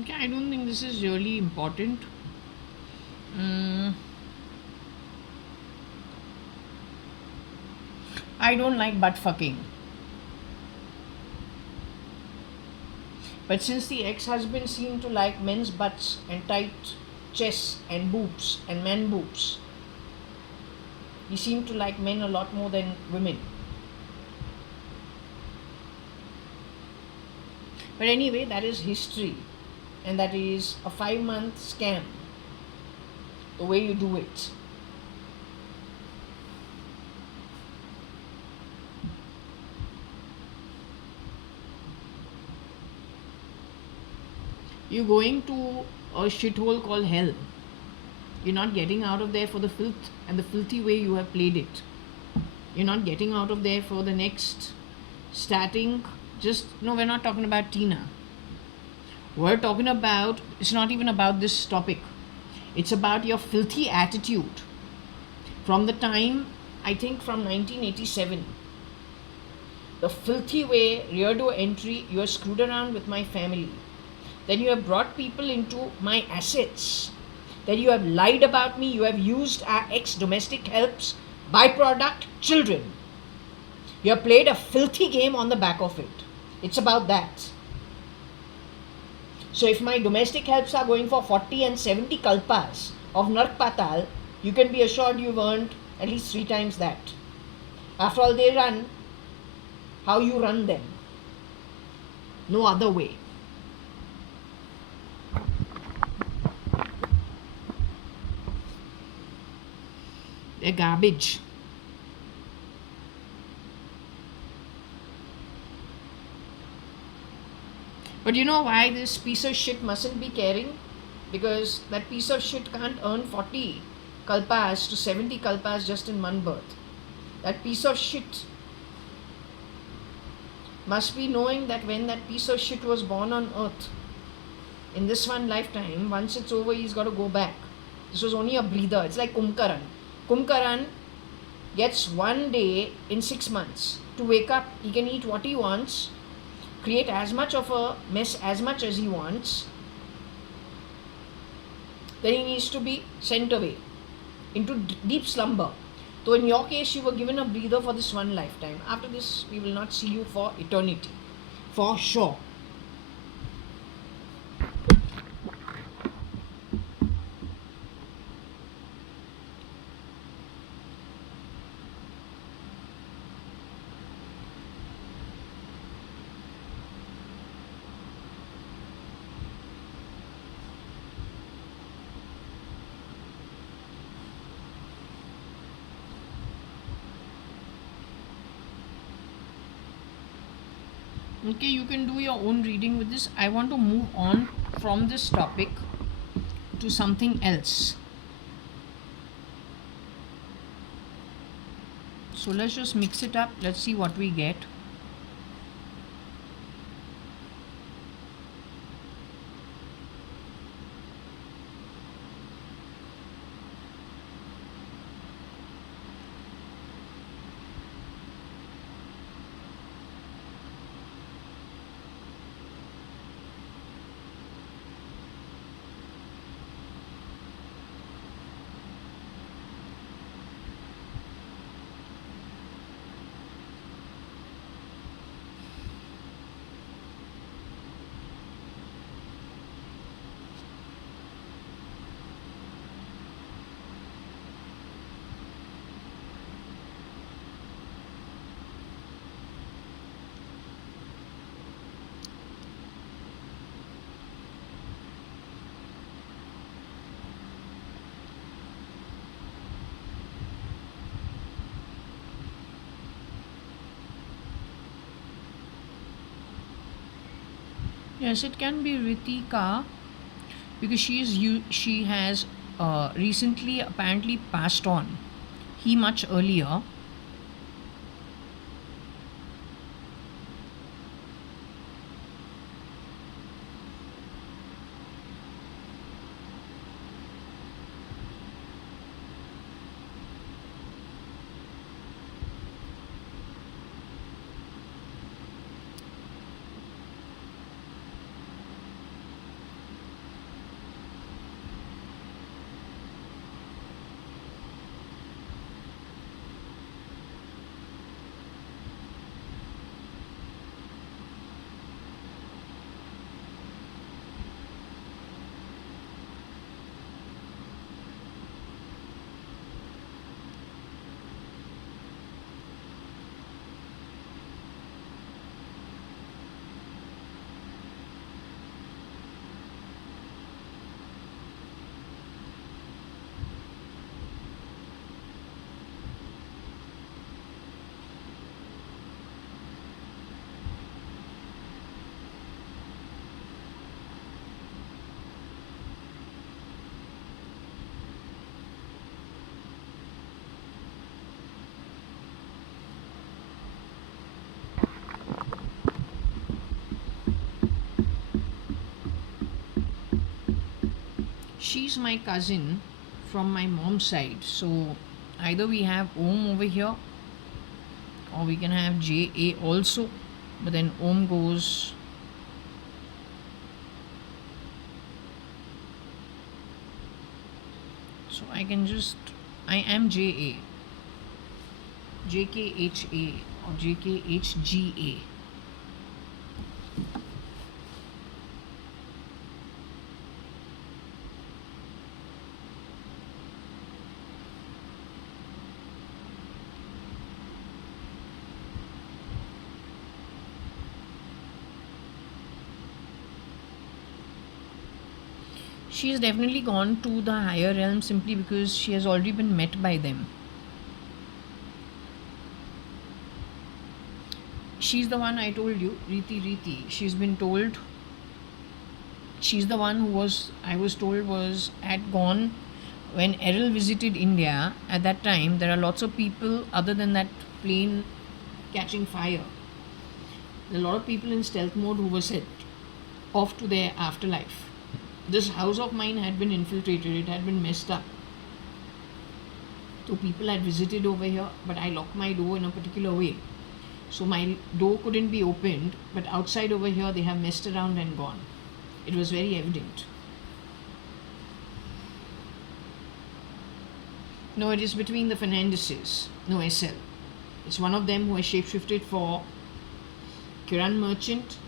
Okay, I don't think this is really important. Mm, I don't like butt fucking. But since the ex-husband seemed to like men's butts and tight chests and boobs and men boobs, he seemed to like men a lot more than women. But anyway, that is history. And that is a 5-month scam. The way you do it. You're going to a shithole called hell. You're not getting out of there for the filth and the filthy way you have played it. You're not getting out of there for the next starting. Just, no, we're not talking about Tina. We're talking about, it's not even about this topic. It's about your filthy attitude. From the time, I think from 1987. The filthy way, rear door entry, you have screwed around with my family. Then you have brought people into my assets. Then you have lied about me. You have used our ex-domestic help's byproduct children. You have played a filthy game on the back of it. It's about that. So if my domestic helps are going for 40 and 70 kalpas of Nark Patal, you can be assured you've earned at least 3 times that. After all, they run how you run them. No other way. They're garbage. But you know why this piece of shit mustn't be caring? Because that piece of shit can't earn 40 kalpas to 70 kalpas just in one birth. That piece of shit must be knowing that when that piece of shit was born on earth, in this one lifetime, once it's over, he's got to go back. This was only a breather. It's like Kumkaran. Kumkaran gets 1 day in 6 months to wake up. He can eat what he wants, create as much of a mess as much as he wants. Then he needs to be sent away into deep slumber. So in your case, you were given a breather for this one lifetime. After this, we will not see you for eternity. For sure. Okay, you can do your own reading with this. I want to move on from this topic to something else. So let's just mix it up. Let's see what we get. Yes, it can be Ritika because she has recently apparently passed on. He much earlier. she's my cousin from my mom's side. So either we have Om over here or we can have JA also. But then Om goes. So I can just. I am JA. JKHA or JKHGA. She has definitely gone to the higher realm simply because she has already been met by them. She's the one I told you, Riti. She's been told. She's the one I was told, had gone when Errol visited India. At that time, there are lots of people other than that plane catching fire. There are a lot of people in stealth mode who were set off to their afterlife. This house of mine had been infiltrated, it had been messed up. So people had visited over here, but I locked my door in a particular way. So my door couldn't be opened, but outside over here they have messed around and gone. It was very evident. No, it is between the Fernandeses, no SL. It's one of them who has shapeshifted for Kiran Merchant,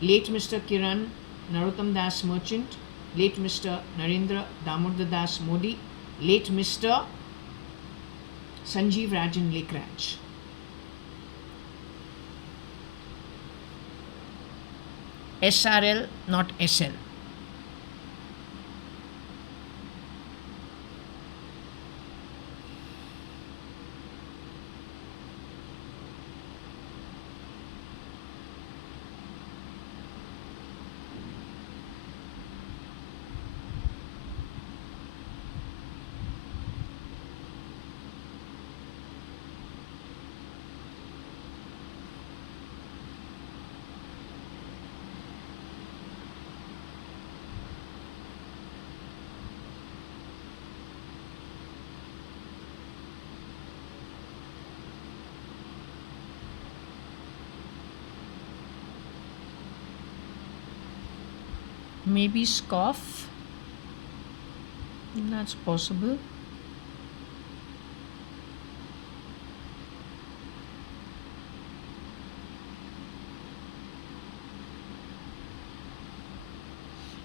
late Mr. Kiran Narottam Das Merchant, late Mr. Narendra Damodar Das Modi, late Mr. Sanjeev Rajan Lekraj. SRL, not SL. Maybe scoff. That's possible.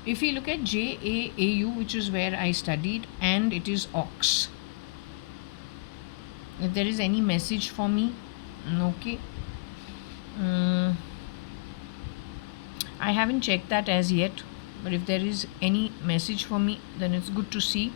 If you look at JAAU, which is where I studied, and it is Ox. If there is any message for me, okay. I haven't checked that as yet, but if there is any message for me, then it's good to see.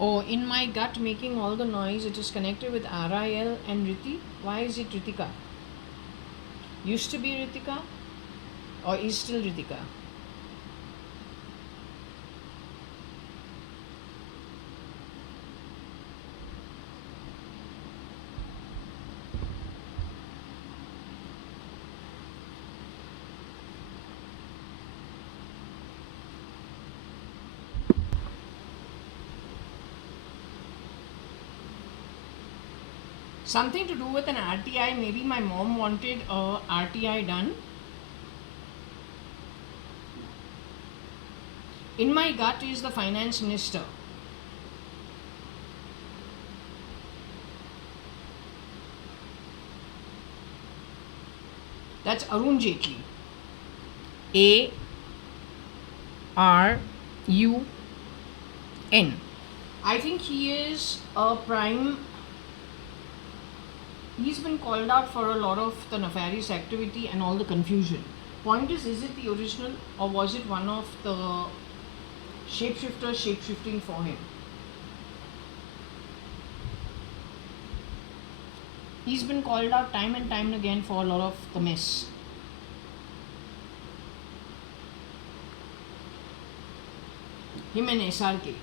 Oh, in my gut making all the noise, it is connected with RIL and Riti. Why is it Ritika? Used to be Ritika or is still Ritika? Something to do with an RTI. Maybe my mom wanted a RTI done. In my gut is the finance minister. That's Arun Jaitley. ARUN. I think he is a prime. He's been called out for a lot of the nefarious activity and all the confusion. Point is it the original or was it one of the shapeshifters shapeshifting for him? He's been called out time and time again for a lot of the mess. Him and SRK.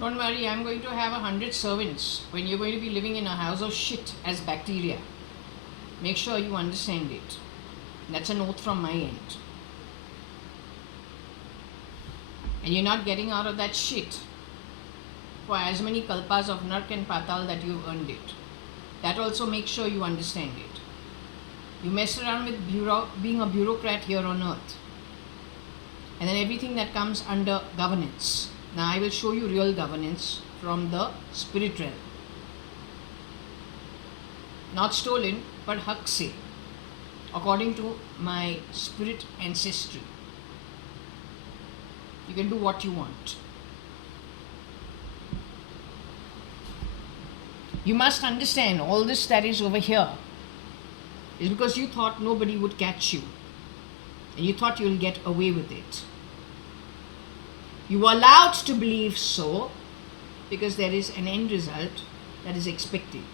Don't worry, I'm going to have 100 servants when you're going to be living in a house of shit as bacteria. Make sure you understand it. That's a note from my end. And you're not getting out of that shit for as many kalpas of Nark and Patal that you've earned it. That also make sure you understand it. You mess around with being a bureaucrat here on earth. And then everything that comes under governance. Now I will show you real governance from the spirit realm. Not stolen, but hak se, according to my spirit ancestry. You can do what you want. You must understand all this that is over here is because you thought nobody would catch you. And you thought you'll get away with it. You were allowed to believe so because there is an end result that is expected.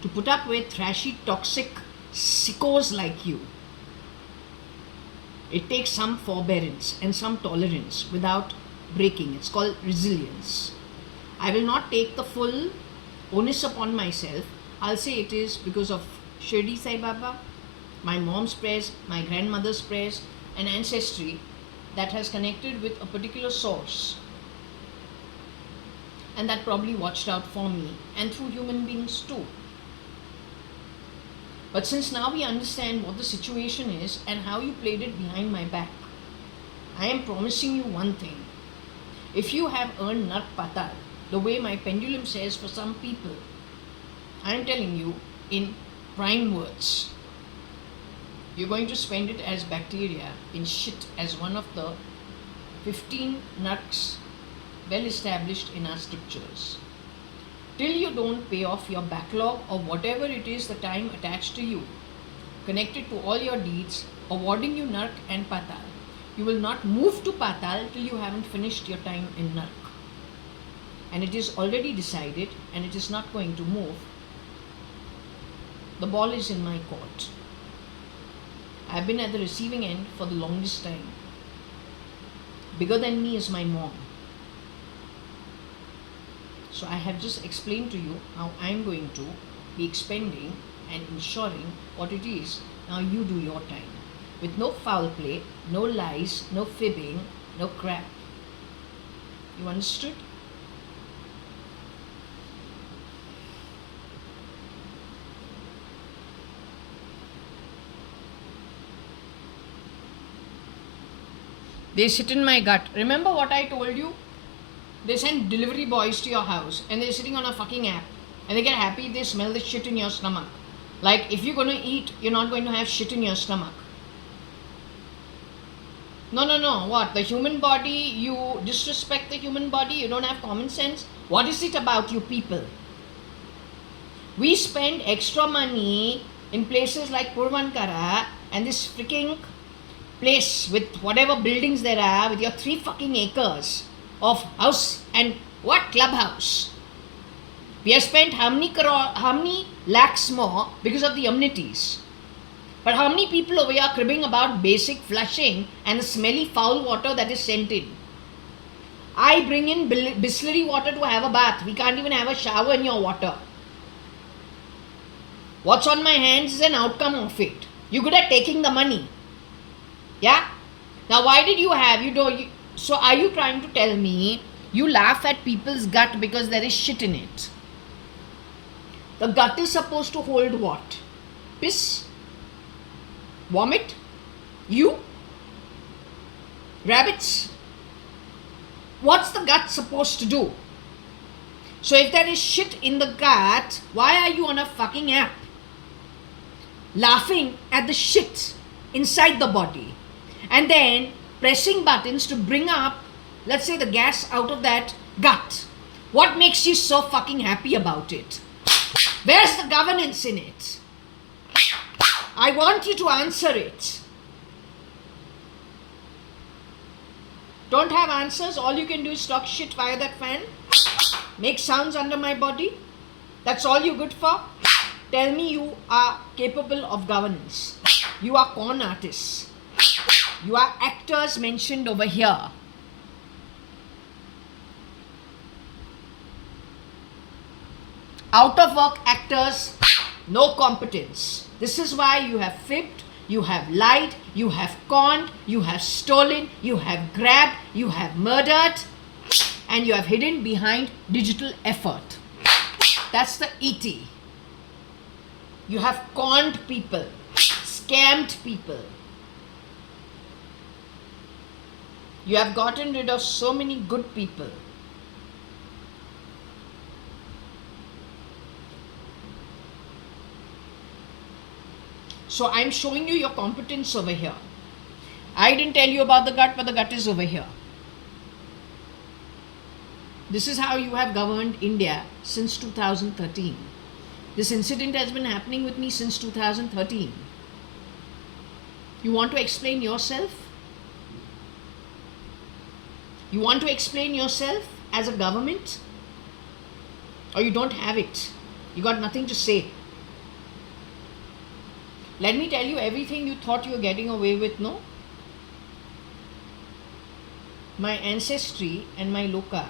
To put up with trashy, toxic sickos like you, it takes some forbearance and some tolerance without breaking. It's called resilience. I will not take the full onus upon myself. I'll say it is because of Shirdi Sai Baba, my mom's prayers, my grandmother's prayers, and ancestry that has connected with a particular source, and that probably watched out for me and through human beings too. But since now we understand what the situation is and how you played it behind my back, I am promising you one thing. If you have earned Nark Patal, the way my pendulum says for some people, I am telling you in prime words, you're going to spend it as bacteria in shit as one of the 15 narcs well established in our scriptures. Till you don't pay off your backlog or whatever it is the time attached to you, connected to all your deeds, awarding you Nark and Patal, you will not move to Patal till you haven't finished your time in Nark. And it is already decided and it is not going to move. The ball is in my court. I've been at the receiving end for the longest time. Bigger than me is my mom. So I have just explained to you how I'm going to be expending and ensuring what it is. Now you do your time. With no foul play, no lies, no fibbing, no crap. You understood? They sit in my gut. Remember what I told you? They send delivery boys to your house and they're sitting on a fucking app and they get happy if they smell the shit in your stomach. Like if you're going to eat, you're not going to have shit in your stomach. No. What? The human body, you disrespect the human body, you don't have common sense? What is it about you people? We spend extra money in places like Purvankara and this freaking place with whatever buildings there are with your 3 fucking acres of house and what clubhouse. We have spent how many lakhs more because of the amenities. But how many people over here are cribbing about basic flushing and the smelly foul water that is sent in? I bring in Bisleri water to have a bath. We can't even have a shower in your water. What's on my hands is an outcome of it. You're good at taking the money. Yeah? Now why did you have, so are you trying to tell me you laugh at people's gut because there is shit in it? The gut is supposed to hold what? Piss? Vomit? You? Rabbits? What's the gut supposed to do? So if there is shit in the gut, why are you on a fucking app? Laughing at the shit inside the body and then pressing buttons to bring up, let's say, the gas out of that gut. What makes you so fucking happy about it? Where's the governance in it? I want you to answer it. Don't have answers? All you can do is talk shit via that fan? Make sounds under my body? That's all you're good for? Tell me you are capable of governance. You are con artists. You are actors mentioned over here. Out of work actors, no competence. This is why you have fibbed, you have lied, you have conned, you have stolen, you have grabbed, you have murdered, and you have hidden behind digital effort. That's the ET. You have conned people, scammed people. You have gotten rid of so many good people. So I'm showing you your competence over here. I didn't tell you about the gut, but the gut is over here. This is how you have governed India since 2013. This incident has been happening with me since 2013. You want to explain yourself? You want to explain yourself as a government? Or you don't have it? You got nothing to say? Let me tell you everything you thought you were getting away with, no? My ancestry and my loka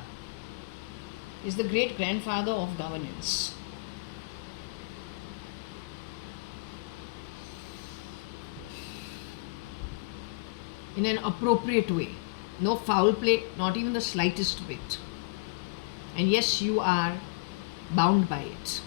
is the great grandfather of governance. In an appropriate way. No foul play, not even the slightest bit. And yes, you are bound by it.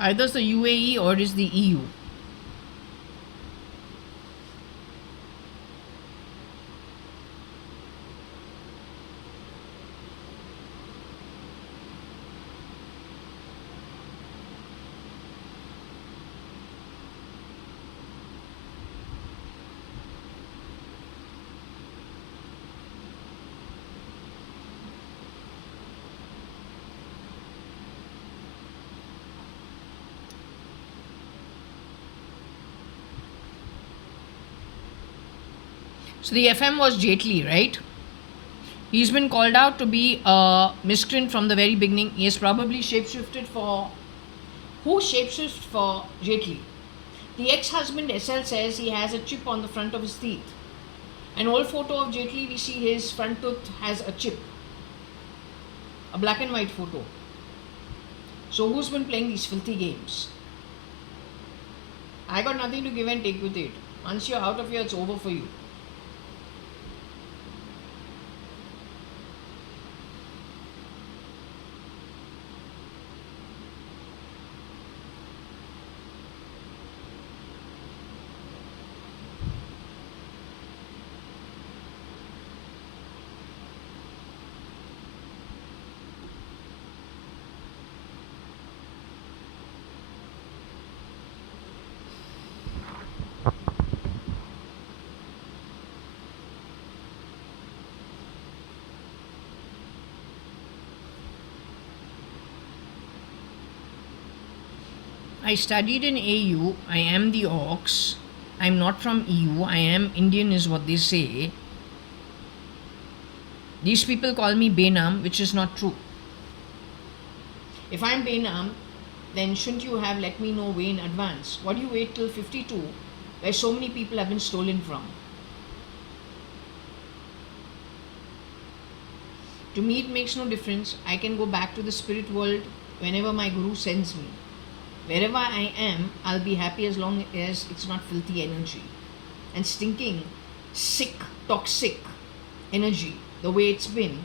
Either it's the UAE or it is the EU. So the FM was Jaitley, right? He's been called out to be a miscreant from the very beginning. He has probably shapeshifted for... Who shapeshifted for Jaitley? The ex-husband SL says he has a chip on the front of his teeth. An old photo of Jaitley, we see his front tooth has a chip. A black and white photo. So who's been playing these filthy games? I got nothing to give and take with it. Once you're out of here, it's over for you. I studied in AU. I am the Ox. I'm not from EU. I am Indian is what they say. These people call me Benam, which is not true. If I'm Benam, then shouldn't you have let me know way in advance? What do you wait till 52 where so many people have been stolen from? To me, it makes no difference. I can go back to the spirit world whenever my guru sends me. Wherever I am, I'll be happy as long as it's not filthy energy and stinking, sick, toxic energy the way it's been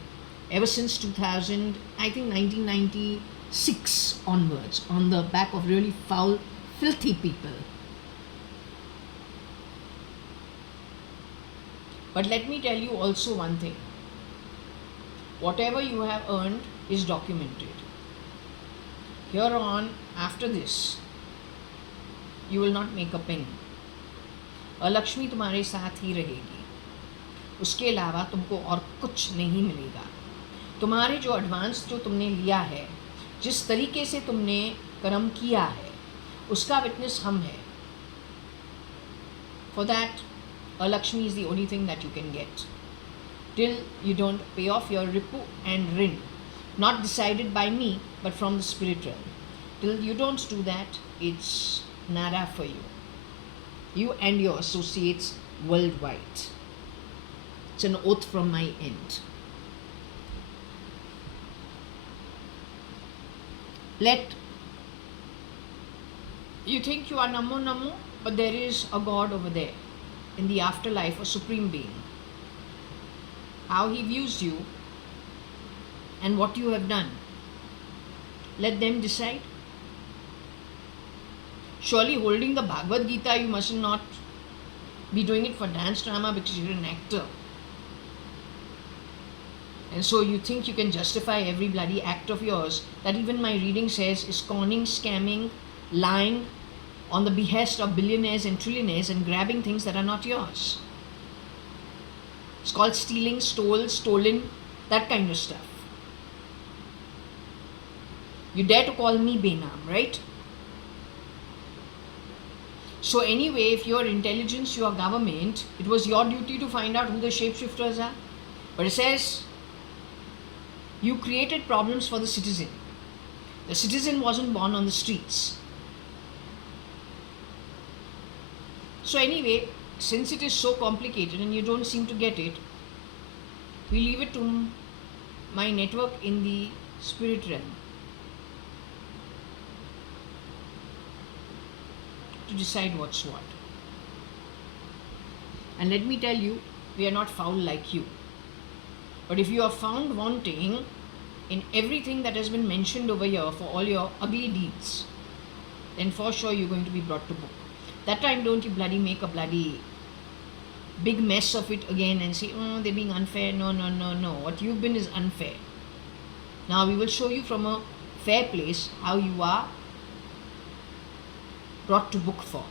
ever since 2000, I think 1996 onwards, on the back of really foul, filthy people. But let me tell you also one thing. Whatever you have earned is documented. Here on, after this, you will not make a penny. Lakshmi तुम्हारे साथ ही रहेगी, उसके अलावा तुमको और कुछ नहीं मिलेगा. तुम्हारे जो एडवांस जो तुमने लिया है, जिस तरीके से तुमने कर्म किया है, उसका विटनेस हम है. For that, Lakshmi is the only thing that you can get. Till you don't pay off your ripu and rin, not decided by me, but from the spirit realm. Till you don't do that, it's nada for you. You and your associates worldwide. It's an oath from my end. You think you are Namo Namo, but there is a God over there in the afterlife, a supreme being. How he views you and what you have done, let them decide. Surely holding the Bhagavad Gita, you must not be doing it for dance drama because you're an actor. And so you think you can justify every bloody act of yours that even my reading says is conning, scamming, lying on the behest of billionaires and trillionaires and grabbing things that are not yours. It's called stealing, stolen, that kind of stuff. You dare to call me Benam, right? So anyway, if your intelligence, your government, it was your duty to find out who the shapeshifters are. But it says, you created problems for the citizen. The citizen wasn't born on the streets. So anyway, since it is so complicated and you don't seem to get it, we leave it to my network in the spirit realm to decide what's what. And let me tell you, we are not foul like you. But if you are found wanting in everything that has been mentioned over here for all your ugly deeds, then for sure you're going to be brought to book. That time don't you bloody make a bloody big mess of it again and say, oh, they're being unfair. No. What you've been is unfair. Now we will show you from a fair place how you are brought to book for.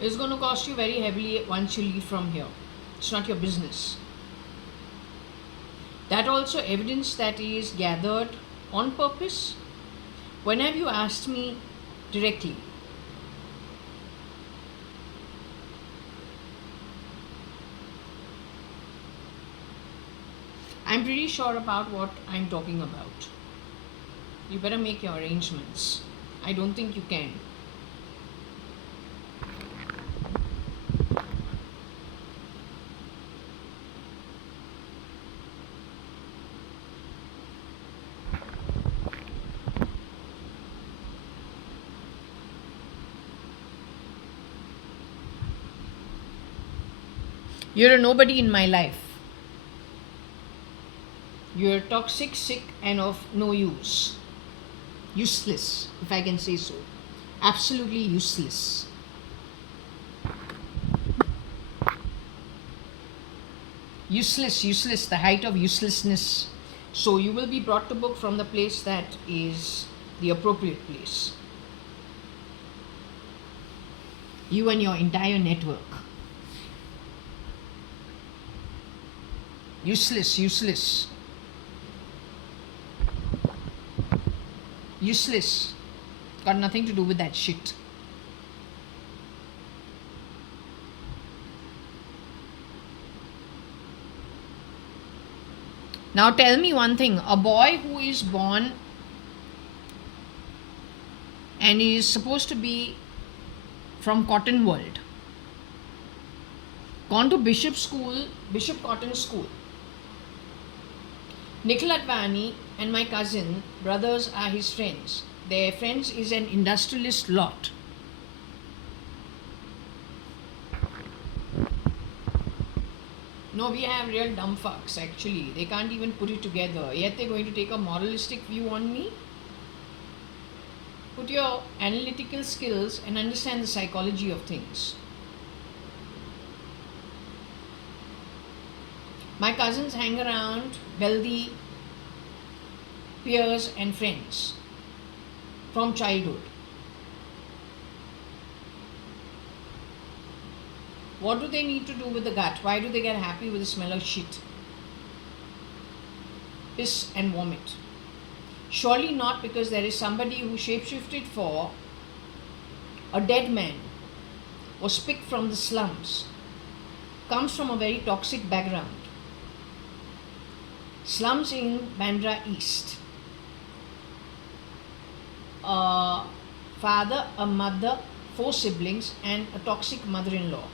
It's going to cost you very heavily once you leave from here. It's not your business. That also evidence that is gathered on purpose. When have you asked me directly? I'm pretty sure about what I'm talking about. You better make your arrangements. I don't think you can. You're a nobody in my life. You're toxic, sick, and of no use. Useless, if I can say so. Absolutely useless. Useless, the height of uselessness. So you will be brought to book from the place that is the appropriate place. You and your entire network. Useless. Useless. Got nothing to do with that shit. Now tell me one thing. A boy who is born and is supposed to be from Cotton World, gone to Bishop Cotton School. JAYA.ADVANI and my cousin, brothers, are his friends. Their friends is an industrialist lot. No, we have real dumb fucks actually. They can't even put it together. Yet they're going to take a moralistic view on me. Put your analytical skills and understand the psychology of things. My cousins hang around wealthy peers and friends from childhood. What do they need to do with the gut? Why do they get happy with the smell of shit, piss and vomit? Surely not because there is somebody who shapeshifted for a dead man, was picked from the slums, comes from a very toxic background. Slums in Bandra East. A father, a mother, 4 siblings and a toxic mother-in-law.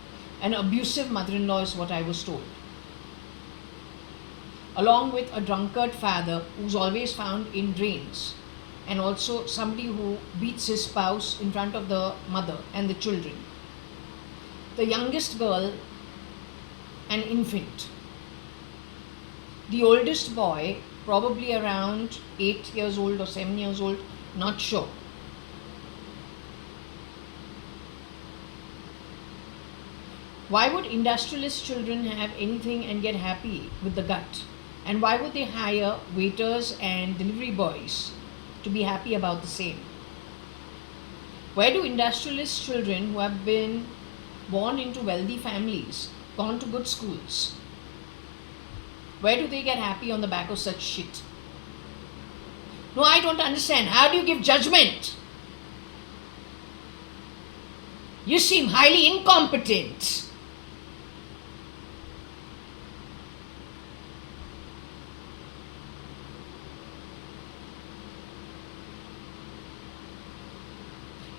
An abusive mother-in-law is what I was told. Along with a drunkard father who's always found in drains, and also somebody who beats his spouse in front of the mother and the children. The youngest girl, an infant. The oldest boy, probably around 8 years old or 7 years old, not sure. Why would industrialist children have anything and get happy with the gut? And why would they hire waiters and delivery boys to be happy about the same? Where do industrialist children who have been born into wealthy families, gone to good schools, where do they get happy on the back of such shit? No, I don't understand. How do you give judgment? You seem highly incompetent.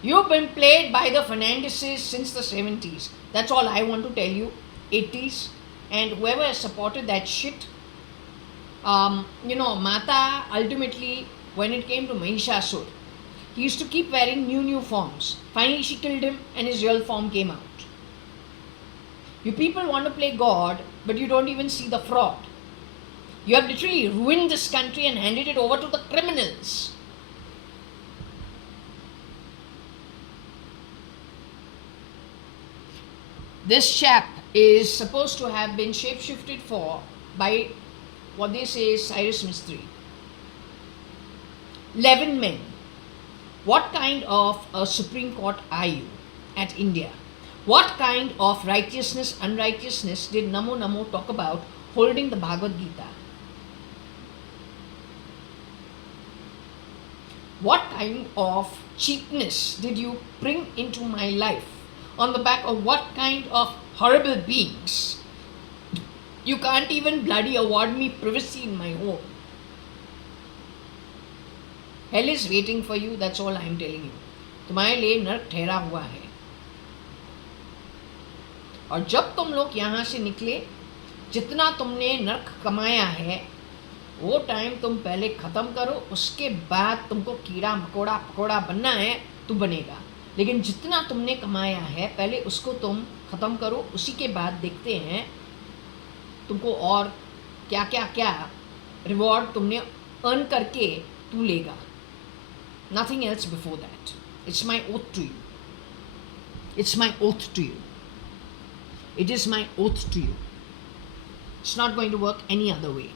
You've been played by the Fernandeses since the 70s. That's all I want to tell you. 80s. And whoever has supported that shit, Mata, ultimately, when it came to Mahishasur, he used to keep wearing new forms. Finally, she killed him and his real form came out. You people want to play God, but you don't even see the fraud. You have literally ruined this country and handed it over to the criminals. This chap is supposed to have been shapeshifted for by what they say is Cyrus Mistry. 11 men. What kind of a Supreme Court are you at India? What kind of righteousness, unrighteousness did Namo Namo talk about holding the Bhagavad Gita? What kind of cheapness did you bring into my life? On the back of what kind of horrible beings? You can't even bloody award me privacy in my home. Hell is waiting for you, that's all I'm telling you. तुम्हारे लिए नरक ठहरा हुआ है. और जब तुम लोग यहाँ से निकले, जितना तुमने नरक कमाया है, वो टाइम तुम पहले ख़त्म करो, उसके बाद तुमको कीड़ा मकोड़ा पकोड़ा बनना है तो बनेगा. लेकिन जितना तुमने कमाया है पहले उसको तुम ख़त्म करो, उसी के बाद देखते हैं तुमको और क्या क्या क्या रिवॉर्ड तुमने अर्न करके तू लेगा. Nothing else before that. It's my oath to you. It's my oath to you. It is my oath to you. It's not going to work any other way.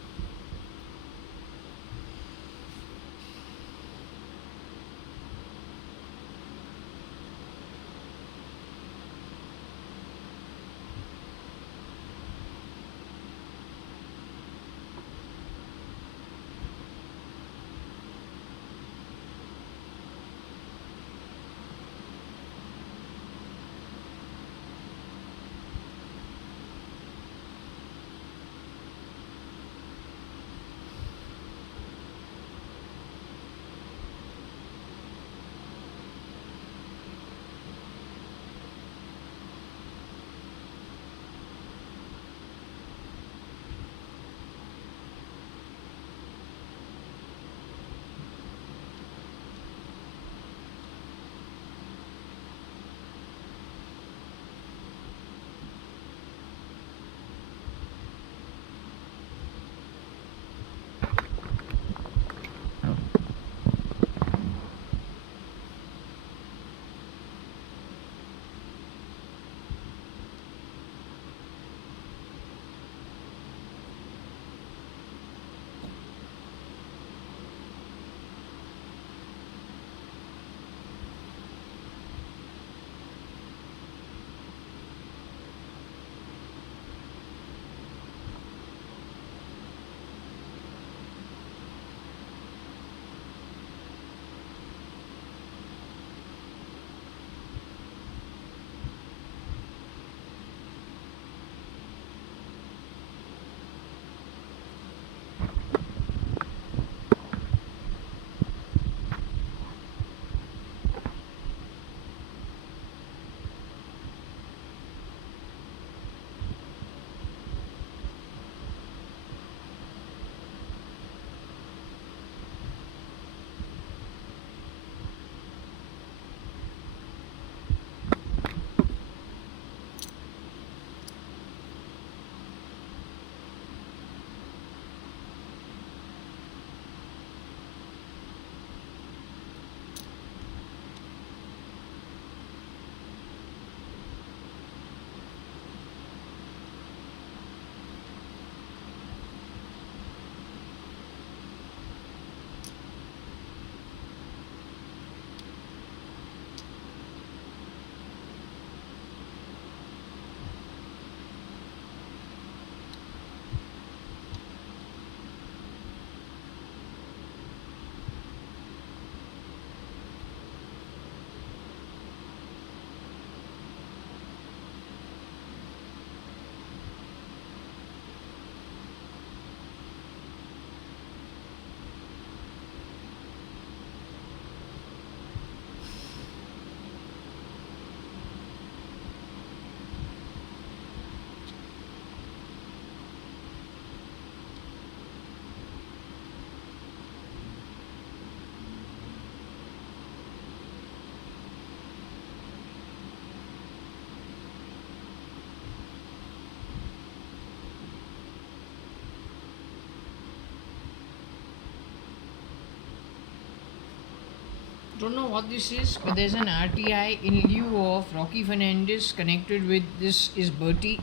Don't know what this is, but there's an RTI in lieu of Rocky Fernandez. Connected with this is Bertie.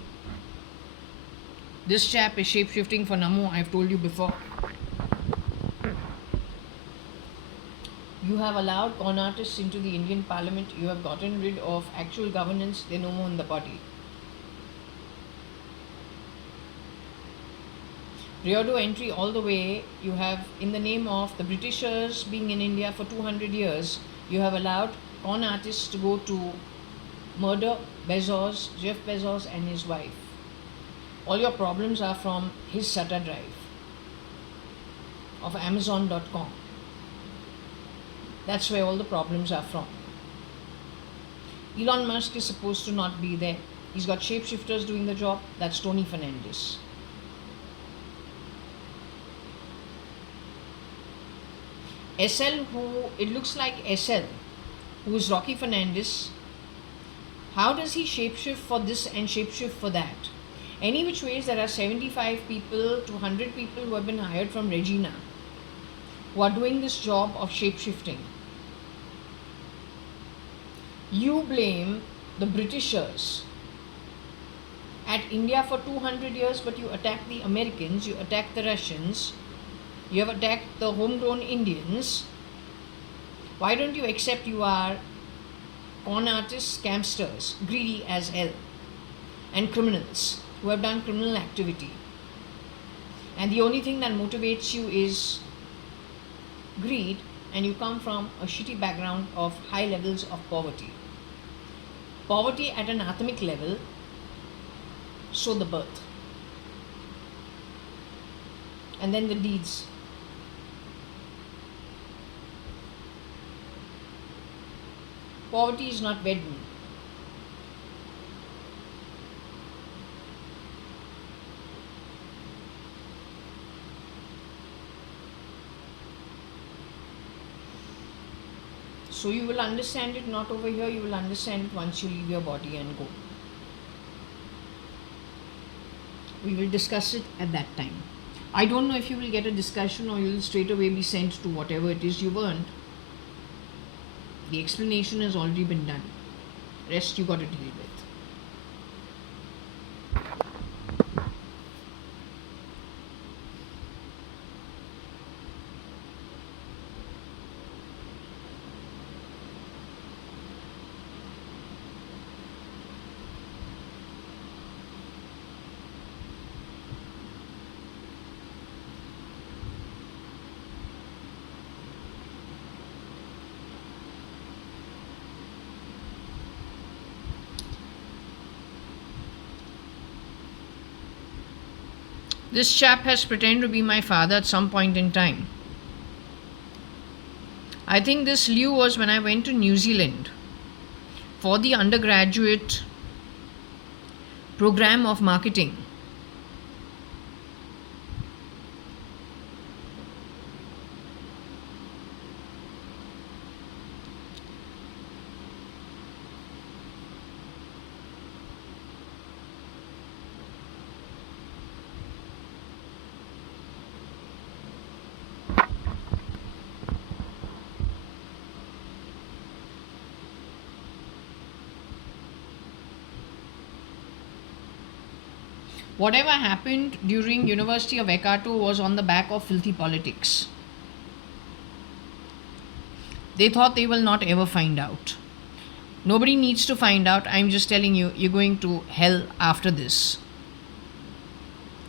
This chap is shape-shifting for Namo, I've told you before. You have allowed con artists into the Indian Parliament. You have gotten rid of actual governance. They're no more in the party. Riodo entry all the way, you have, in the name of the Britishers being in India for 200 years, you have allowed con artists to go to murder Bezos, Jeff Bezos and his wife. All your problems are from his SATA drive of Amazon.com. That's where all the problems are from. Elon Musk is supposed to not be there. He's got shapeshifters doing the job. That's Tony Fernandez. SL, who it looks like SL, who is Rocky Fernandez, how does he shapeshift for this and shapeshift for that? Any which ways, there are 75 people to 100 people who have been hired from Regina who are doing this job of shape-shifting. You blame the Britishers at India for 200 years, but you attack the Americans, you attack the Russians, you have attacked the homegrown Indians. Why don't you accept you are con artists, scamsters, greedy as hell, and criminals who have done criminal activity? And the only thing that motivates you is greed, and you come from a shitty background of high levels of poverty. Poverty at an atomic level, so the birth. And then the deeds. Poverty is not bedroom. So you will understand it not over here, you will understand it once you leave your body and go. We will discuss it at that time. I don't know if you will get a discussion or you will straight away be sent to whatever it is you've earned. The explanation has already been done. Rest you got to deal with. This chap has pretended to be my father at some point in time. I think this Liu was when I went to New Zealand for the undergraduate program of marketing. Whatever happened during University of Ekato was on the back of filthy politics. They thought they will not ever find out. Nobody needs to find out. I'm just telling you, you're going to hell after this.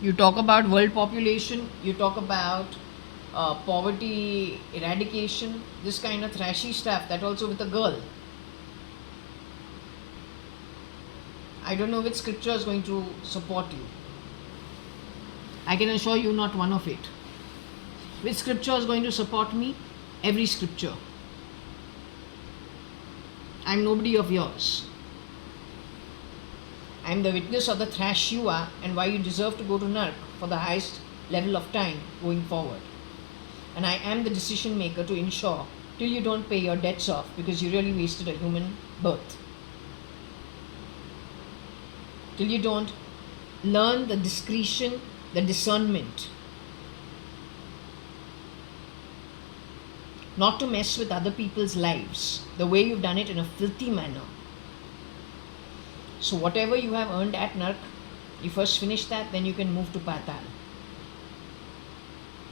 You talk about world population, you talk about poverty eradication, this kind of thrashy stuff, that also with a girl. I don't know which scripture is going to support you. I can assure you not one of it. Which scripture is going to support me? Every scripture. I'm nobody of yours. I'm the witness of the thrash you are and why you deserve to go to Nark for the highest level of time going forward. And I am the decision maker to ensure till you don't pay your debts off because you really wasted a human birth. Till you don't learn the discretion, the discernment, not to mess with other people's lives the way you've done it in a filthy manner. So whatever you have earned at Nark, you first finish that, then you can move to Patal.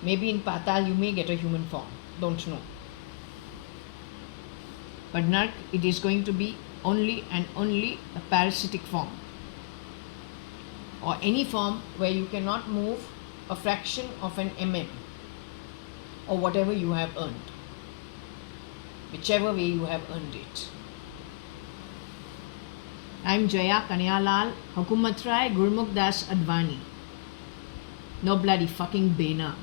Maybe in Patal you may get a human form, don't know. But Nark, it is going to be only and only a parasitic form, or any form where you cannot move a fraction of an mm or whatever you have earned, whichever way you have earned it. I'm Jaya Kanyalal Hukumat Rai Gurmukh Das Advani. No bloody fucking Bena.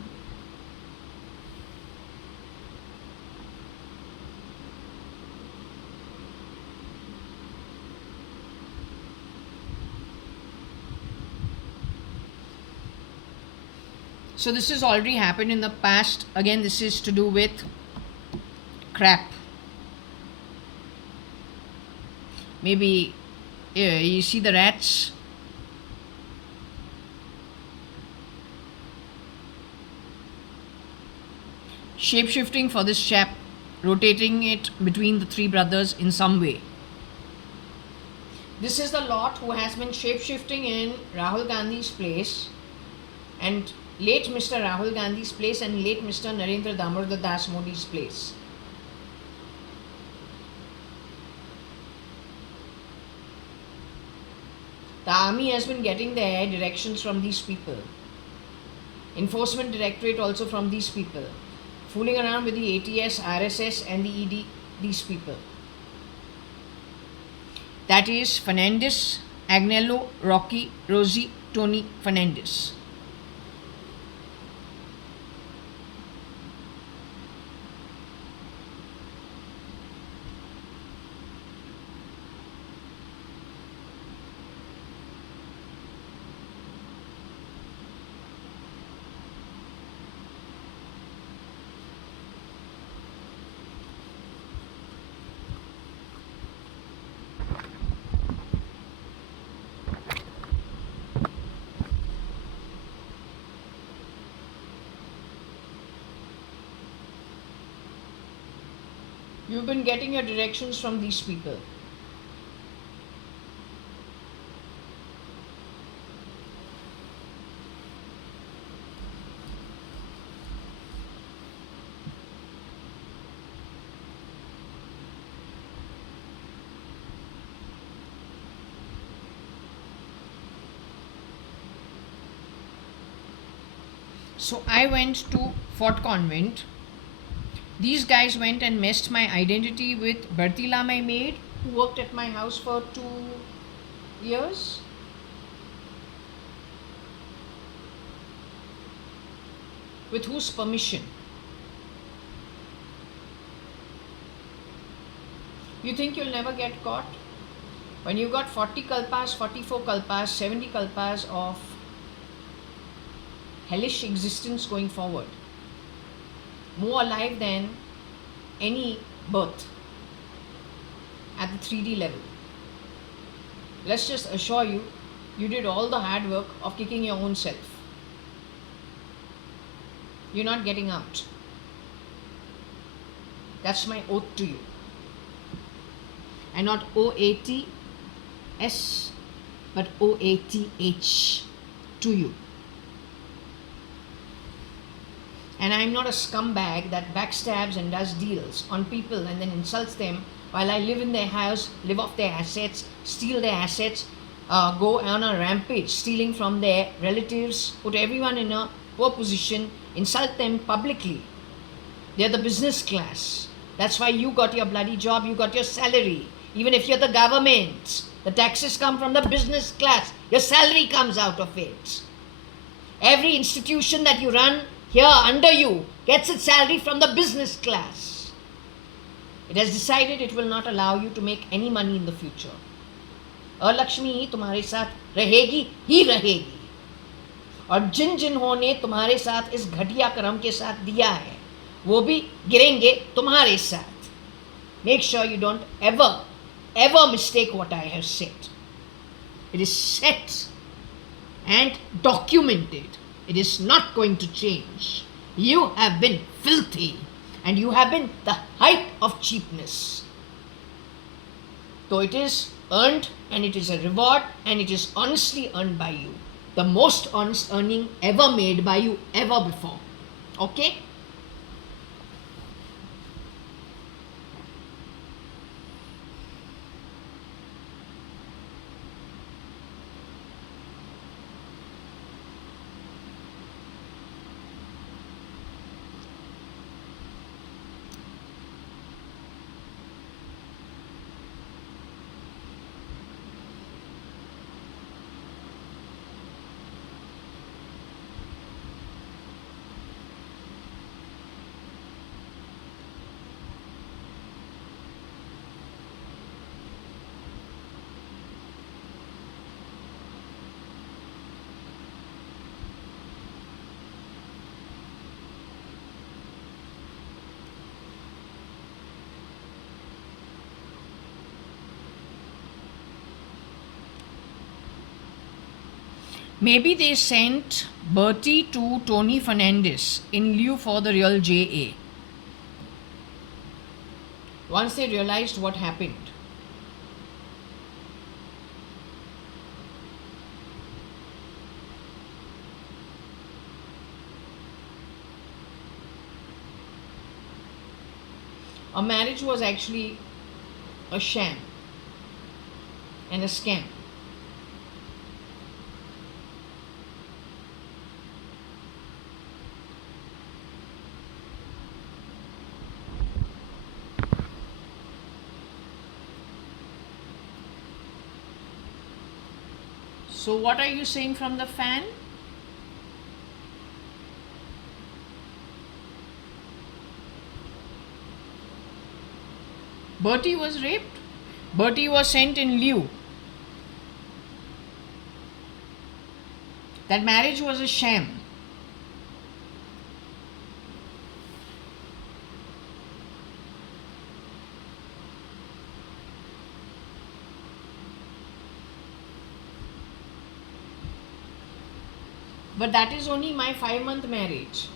So this has already happened in the past. Again, this is to do with crap. Maybe you see the rats. shape-shifting for this chap, rotating it between the three brothers in some way. This is the lot who has been shape-shifting in Rahul Gandhi's place, and late Mr. Rahul Gandhi's place, and late Mr. Narendra Damodar Das Modi's place. The army has been getting their directions from these people. Enforcement Directorate also from these people. Fooling around with the ATS, RSS and the ED, these people. That is Fernandes, Agnello, Rocky, Rosie, Tony Fernandes. You've been getting your directions from these people. So I went to Fort Convent. These guys went and messed my identity with Bertila, my maid, who worked at my house for 2 years. With whose permission? You think you'll never get caught? When you got 40 kalpas, 44 kalpas, 70 kalpas of hellish existence going forward, more alive than any birth at the 3D level. Let's just assure you, you did all the hard work of kicking your own self. You're not getting out. That's my oath to you. And not OATS, but OATH to you. And I'm not a scumbag that backstabs and does deals on people and then insults them while I live in their house, live off their assets, steal their assets, go on a rampage, stealing from their relatives, put everyone in a poor position, insult them publicly. They're the business class. That's why you got your bloody job, you got your salary. Even if you're the government, the taxes come from the business class. Your salary comes out of it. Every institution that you run here under you gets its salary from the business class. It has decided it will not allow you to make any money in the future. Alakshmi ही तुम्हारे साथ रहेगी ही रहेगी, और जिन जिन्हों ने तुम्हारे साथ इस घटिया कर्म के साथ दिया है वो भी गिरेंगे तुम्हारे साथ. Make sure you don't ever mistake what I have said. It is set and documented. It is not going to change. You have been filthy and you have been the height of cheapness. So it is earned and it is a reward and it is honestly earned by you. The most honest earning ever made by you ever before. Okay? Maybe they sent Bertie to Tony Fernandes in lieu for the real JA. once they realized what happened. A marriage was actually a sham and a scam. So what are you saying from the fan? Bertie was raped. Bertie was sent in lieu. That marriage was a sham. But that is only my 5-month marriage.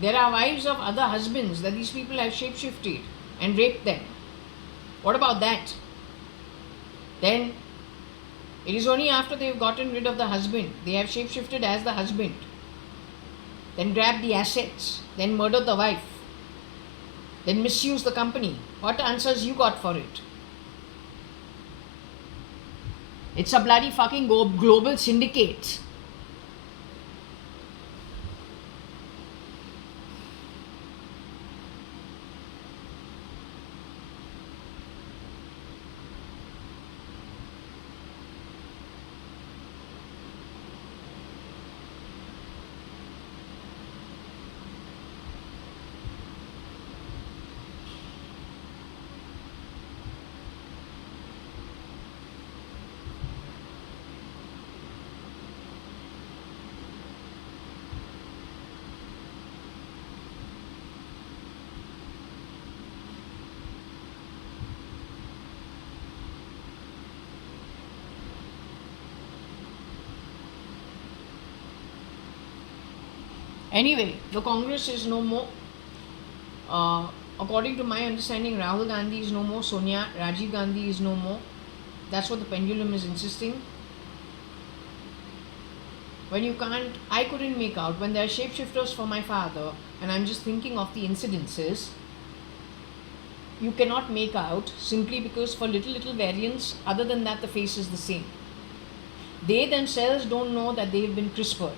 There are wives of other husbands that these people have shapeshifted and raped them. What about that? Then it is only after they've gotten rid of the husband, they have shapeshifted as the husband, then grabbed the assets, then murdered the wife, then misused the company. What answers you got for it? It's a bloody fucking global syndicate. Anyway, the Congress is no more. According to my understanding, Rahul Gandhi is no more. Sonia, Rajiv Gandhi is no more. That's what the pendulum is insisting. When you can't, I couldn't make out when there are shapeshifters for my father, and I'm just thinking of the incidences. You cannot make out simply because for little variants, other than that, the face is the same. They themselves don't know that they've been CRISPRed.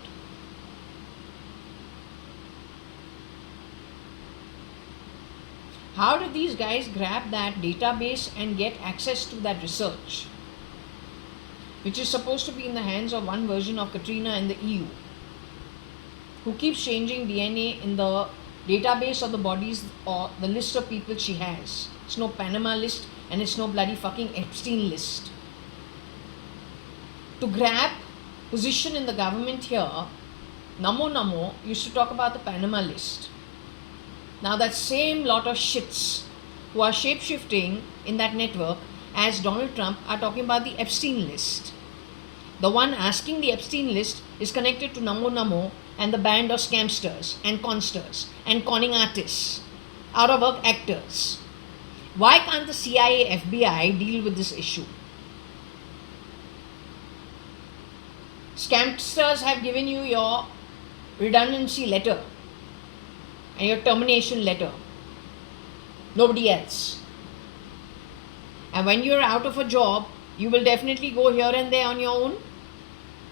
How did these guys grab that database and get access to that research, which is supposed to be in the hands of one version of Katrina in the EU, who keeps changing DNA in the database of the bodies or the list of people she has? It's no Panama list and it's no bloody fucking Epstein list. To grab position in the government here, Namo used to talk about the Panama list. Now that same lot of shits who are shapeshifting in that network as Donald Trump are talking about the Epstein list. The one asking the Epstein list is connected to Namo and the band of scamsters and consters and conning artists, out of work actors. Why can't the CIA, FBI deal with this issue? Scamsters have given you your redundancy letter and your termination letter. Nobody else. And when you're out of a job, you will definitely go here and there on your own.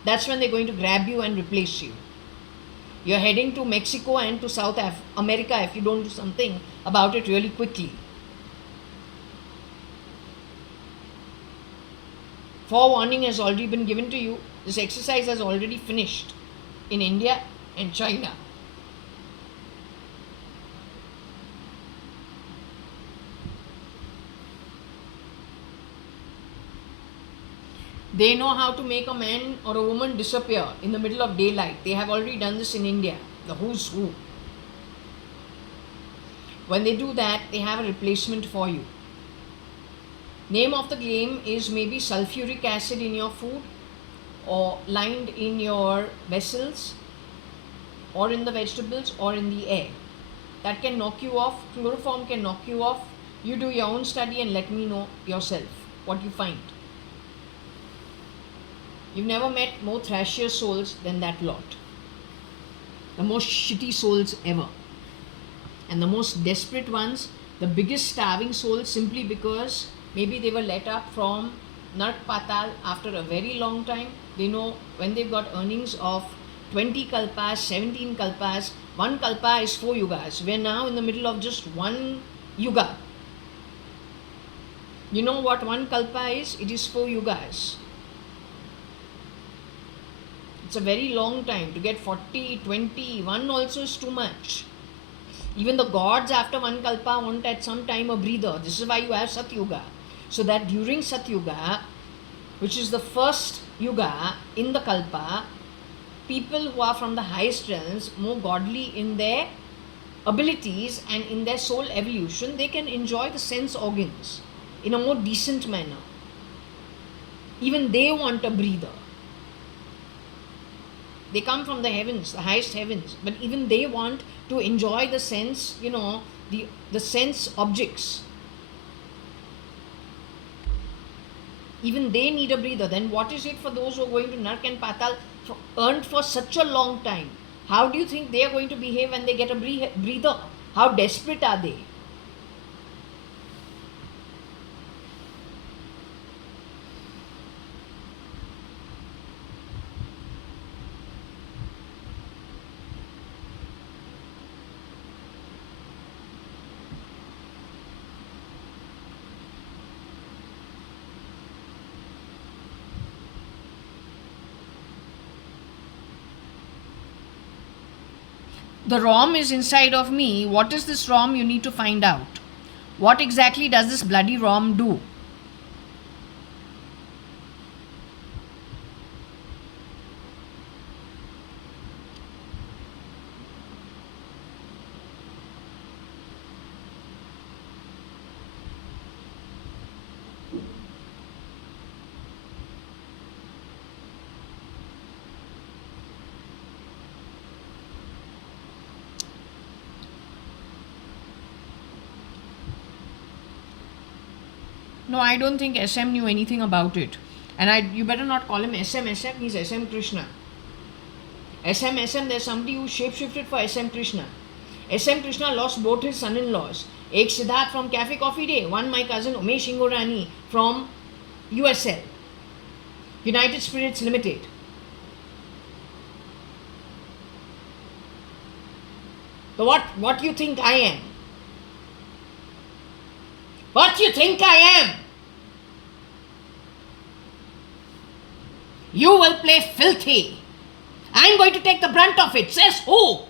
That's when they're going to grab you and replace you. You're heading to Mexico and to South America if you don't do something about it really quickly. Forewarning has already been given to you. This exercise has already finished in India and China. They know how to make a man or a woman disappear in the middle of daylight. They have already done this in India, the who's who. When they do that, they have a replacement for you. Name of the game is maybe sulfuric acid in your food or lined in your vessels or in the vegetables or in the air. That can knock you off. Chloroform can knock you off. You do your own study and let me know yourself what you find. You've never met more thrashier souls than that lot. The most shitty souls ever. And the most desperate ones, the biggest starving souls, simply because maybe they were let up from Nark Patal after a very long time. They know when they've got earnings of 20 kalpas, 17 kalpas, one kalpa is 4 yugas. We're now in the middle of just one yuga. You know what one kalpa is? It is 4 yugas. It's a very long time. To get 40, 20, one also is too much. Even the gods after one kalpa want at some time a breather. This is why you have Satyuga. So that during Satyuga, which is the first yuga in the kalpa, people who are from the highest realms, more godly in their abilities and in their soul evolution, they can enjoy the sense organs in a more decent manner. Even they want a breather. They come from the heavens, the highest heavens, but even they want to enjoy the sense, the sense objects. Even they need a breather. Then what is it for those who are going to Nark and Patal, earned for such a long time? How do you think they are going to behave when they get a breather? How desperate are they? The ROM is inside of me. What is this ROM? You need to find out. What exactly does this bloody ROM do? No, I don't think SM knew anything about it. And you better not call him SM, he's SM Krishna. SM, there's somebody who shapeshifted for SM Krishna. SM Krishna lost both his son-in-laws. Ek Siddharth from Cafe Coffee Day, one my cousin Umesh Ingorani from USL, United Spirits Limited. So what you think I am? What you think I am? You will play filthy. I'm going to take the brunt of it. Says who?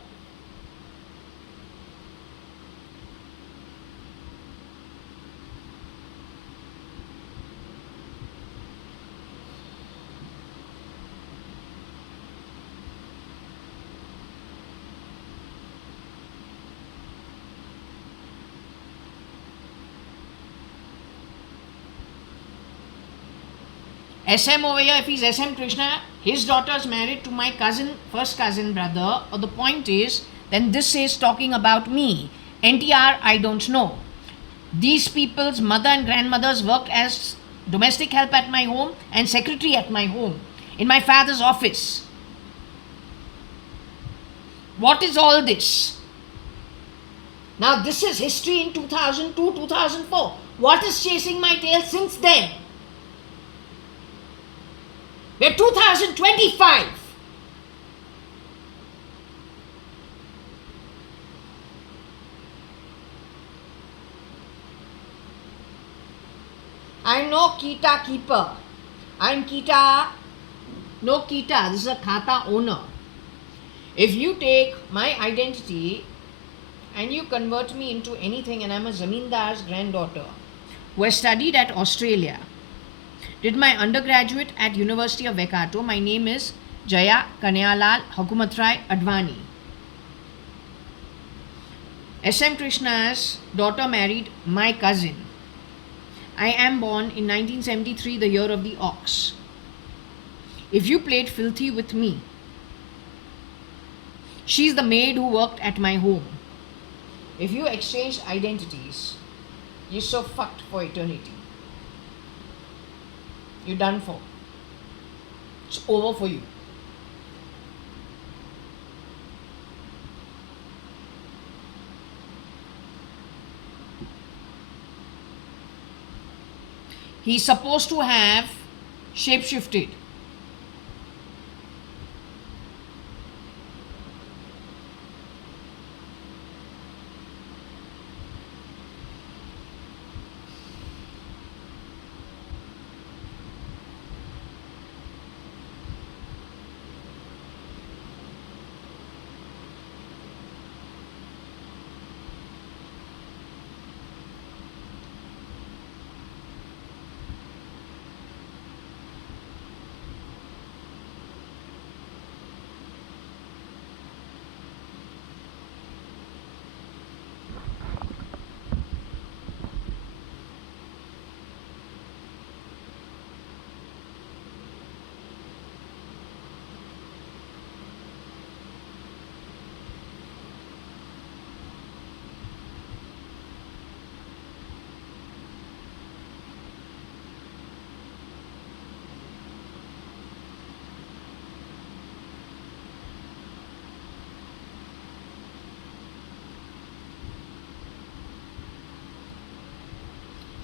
SM over here, if he's SM Krishna, his daughter's married to my first cousin brother, or the point is, then this is talking about me. NTR, I don't know. These people's mother and grandmothers worked as domestic help at my home and secretary at my home, in my father's office. What is all this? Now this is history in 2002, 2004. What is chasing my tail since then? We're 2025. I'm no Kita keeper. I'm Kita, no Kita. This is a Khata owner. If you take my identity and you convert me into anything, and I'm a Zamindar's granddaughter who has studied at Australia, did my undergraduate at University of Waikato. My name is JAYA.ADVANI. SM Krishna's daughter married my cousin. I am born in 1973, the year of the ox. If you played filthy with me, she's the maid who worked at my home. If you exchanged identities, You're so fucked for eternity. You're done for. It's over for you. He's supposed to have shapeshifted.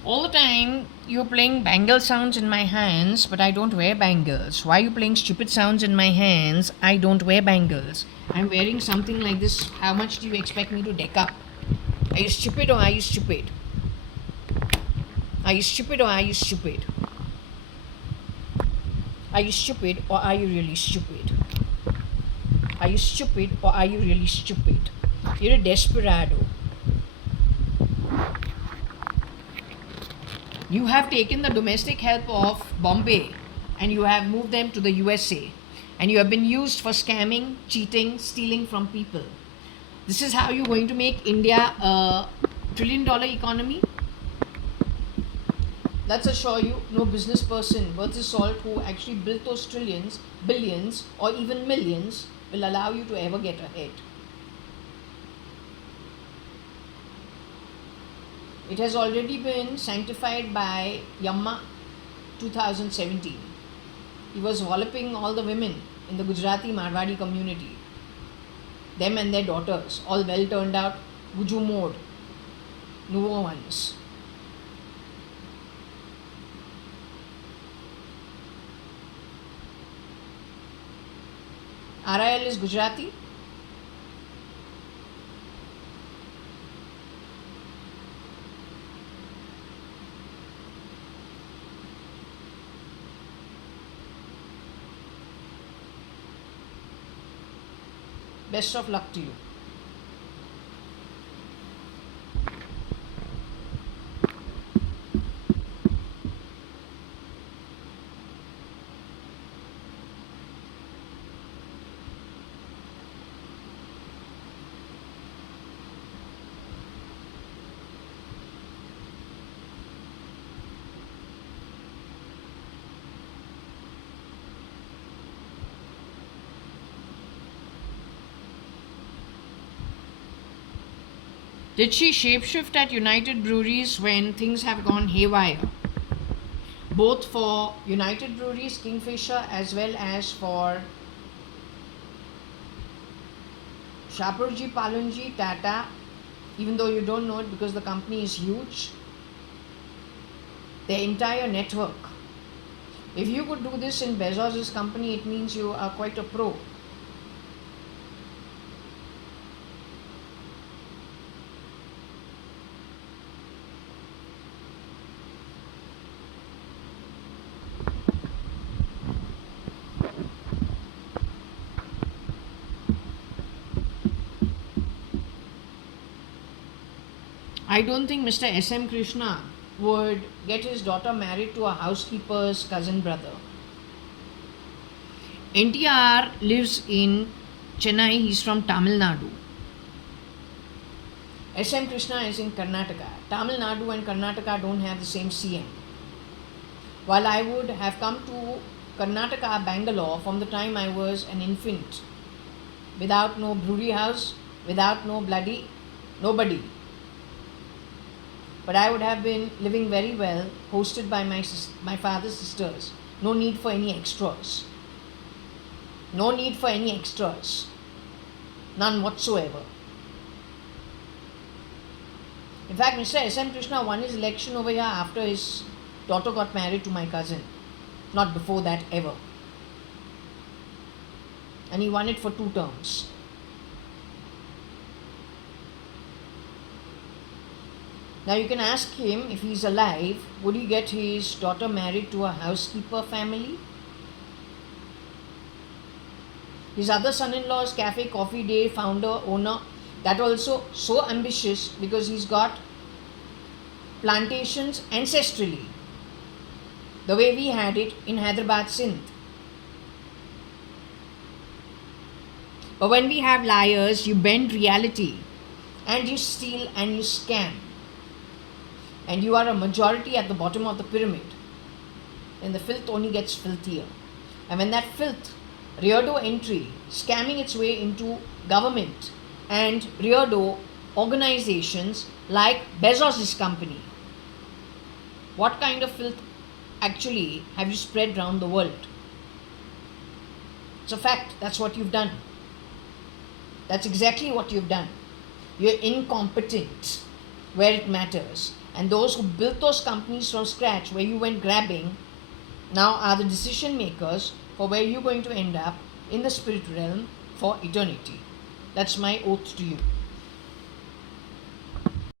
All the time you're playing bangle sounds in my hands, but I don't wear bangles. Why are you playing stupid sounds in my hands? I don't wear bangles. I'm wearing something like this. How much do you expect me to deck up? Are you stupid or are you stupid? Are you stupid or are you stupid? Are you stupid or are you really stupid? Are you stupid or are you really stupid? You're a desperado. You have taken the domestic help of Bombay and you have moved them to the USA, and you have been used for scamming, cheating, stealing from people. This is how you're going to make India a $1 trillion economy? Let's assure you, no business person worth his salt who actually built those trillions, billions, or even millions will allow you to ever get ahead. It has already been sanctified by Yamma 2017. He was walloping all the women in the Gujarati Marwadi community, them and their daughters, all well turned out, Guju mode, Nuvo ones. RIL is Gujarati. Best of luck to you. Did she shapeshift at United Breweries when things have gone haywire? Both for United Breweries, Kingfisher, as well as for Shapoorji Pallonji, Tata, even though you don't know it because the company is huge, their entire network. If you could do this in Bezos' company, it means you are quite a pro. I don't think Mr. S.M. Krishna would get his daughter married to a housekeeper's cousin brother. NTR lives in Chennai, he's from Tamil Nadu. S.M. Krishna is in Karnataka. Tamil Nadu and Karnataka don't have the same CM. While I would have come to Karnataka, Bangalore from the time I was an infant, without no brewery house, without no bloody nobody. But I would have been living very well, hosted by my father's sisters. No need for any extras. No need for any extras. None whatsoever. In fact, Mr. S.M. Krishna won his election over here after his daughter got married to my cousin. Not before that ever. And he won it for 2 terms. Now you can ask him, if he's alive, would he get his daughter married to a housekeeper family? His other son-in-law is Cafe Coffee Day founder, owner. That also so ambitious because he's got plantations ancestrally. The way we had it in Hyderabad, Sindh. But when we have liars, you bend reality and you steal and you scam. And you are a majority at the bottom of the pyramid. And the filth only gets filthier. And when that filth, rear door entry, scamming its way into government and rear door organizations like Bezos' company, what kind of filth actually have you spread around the world? It's a fact. That's what you've done. That's exactly what you've done. You're incompetent where it matters. And those who built those companies from scratch, where you went grabbing, now are the decision makers for where you're going to end up in the spirit realm for eternity. That's my oath to you.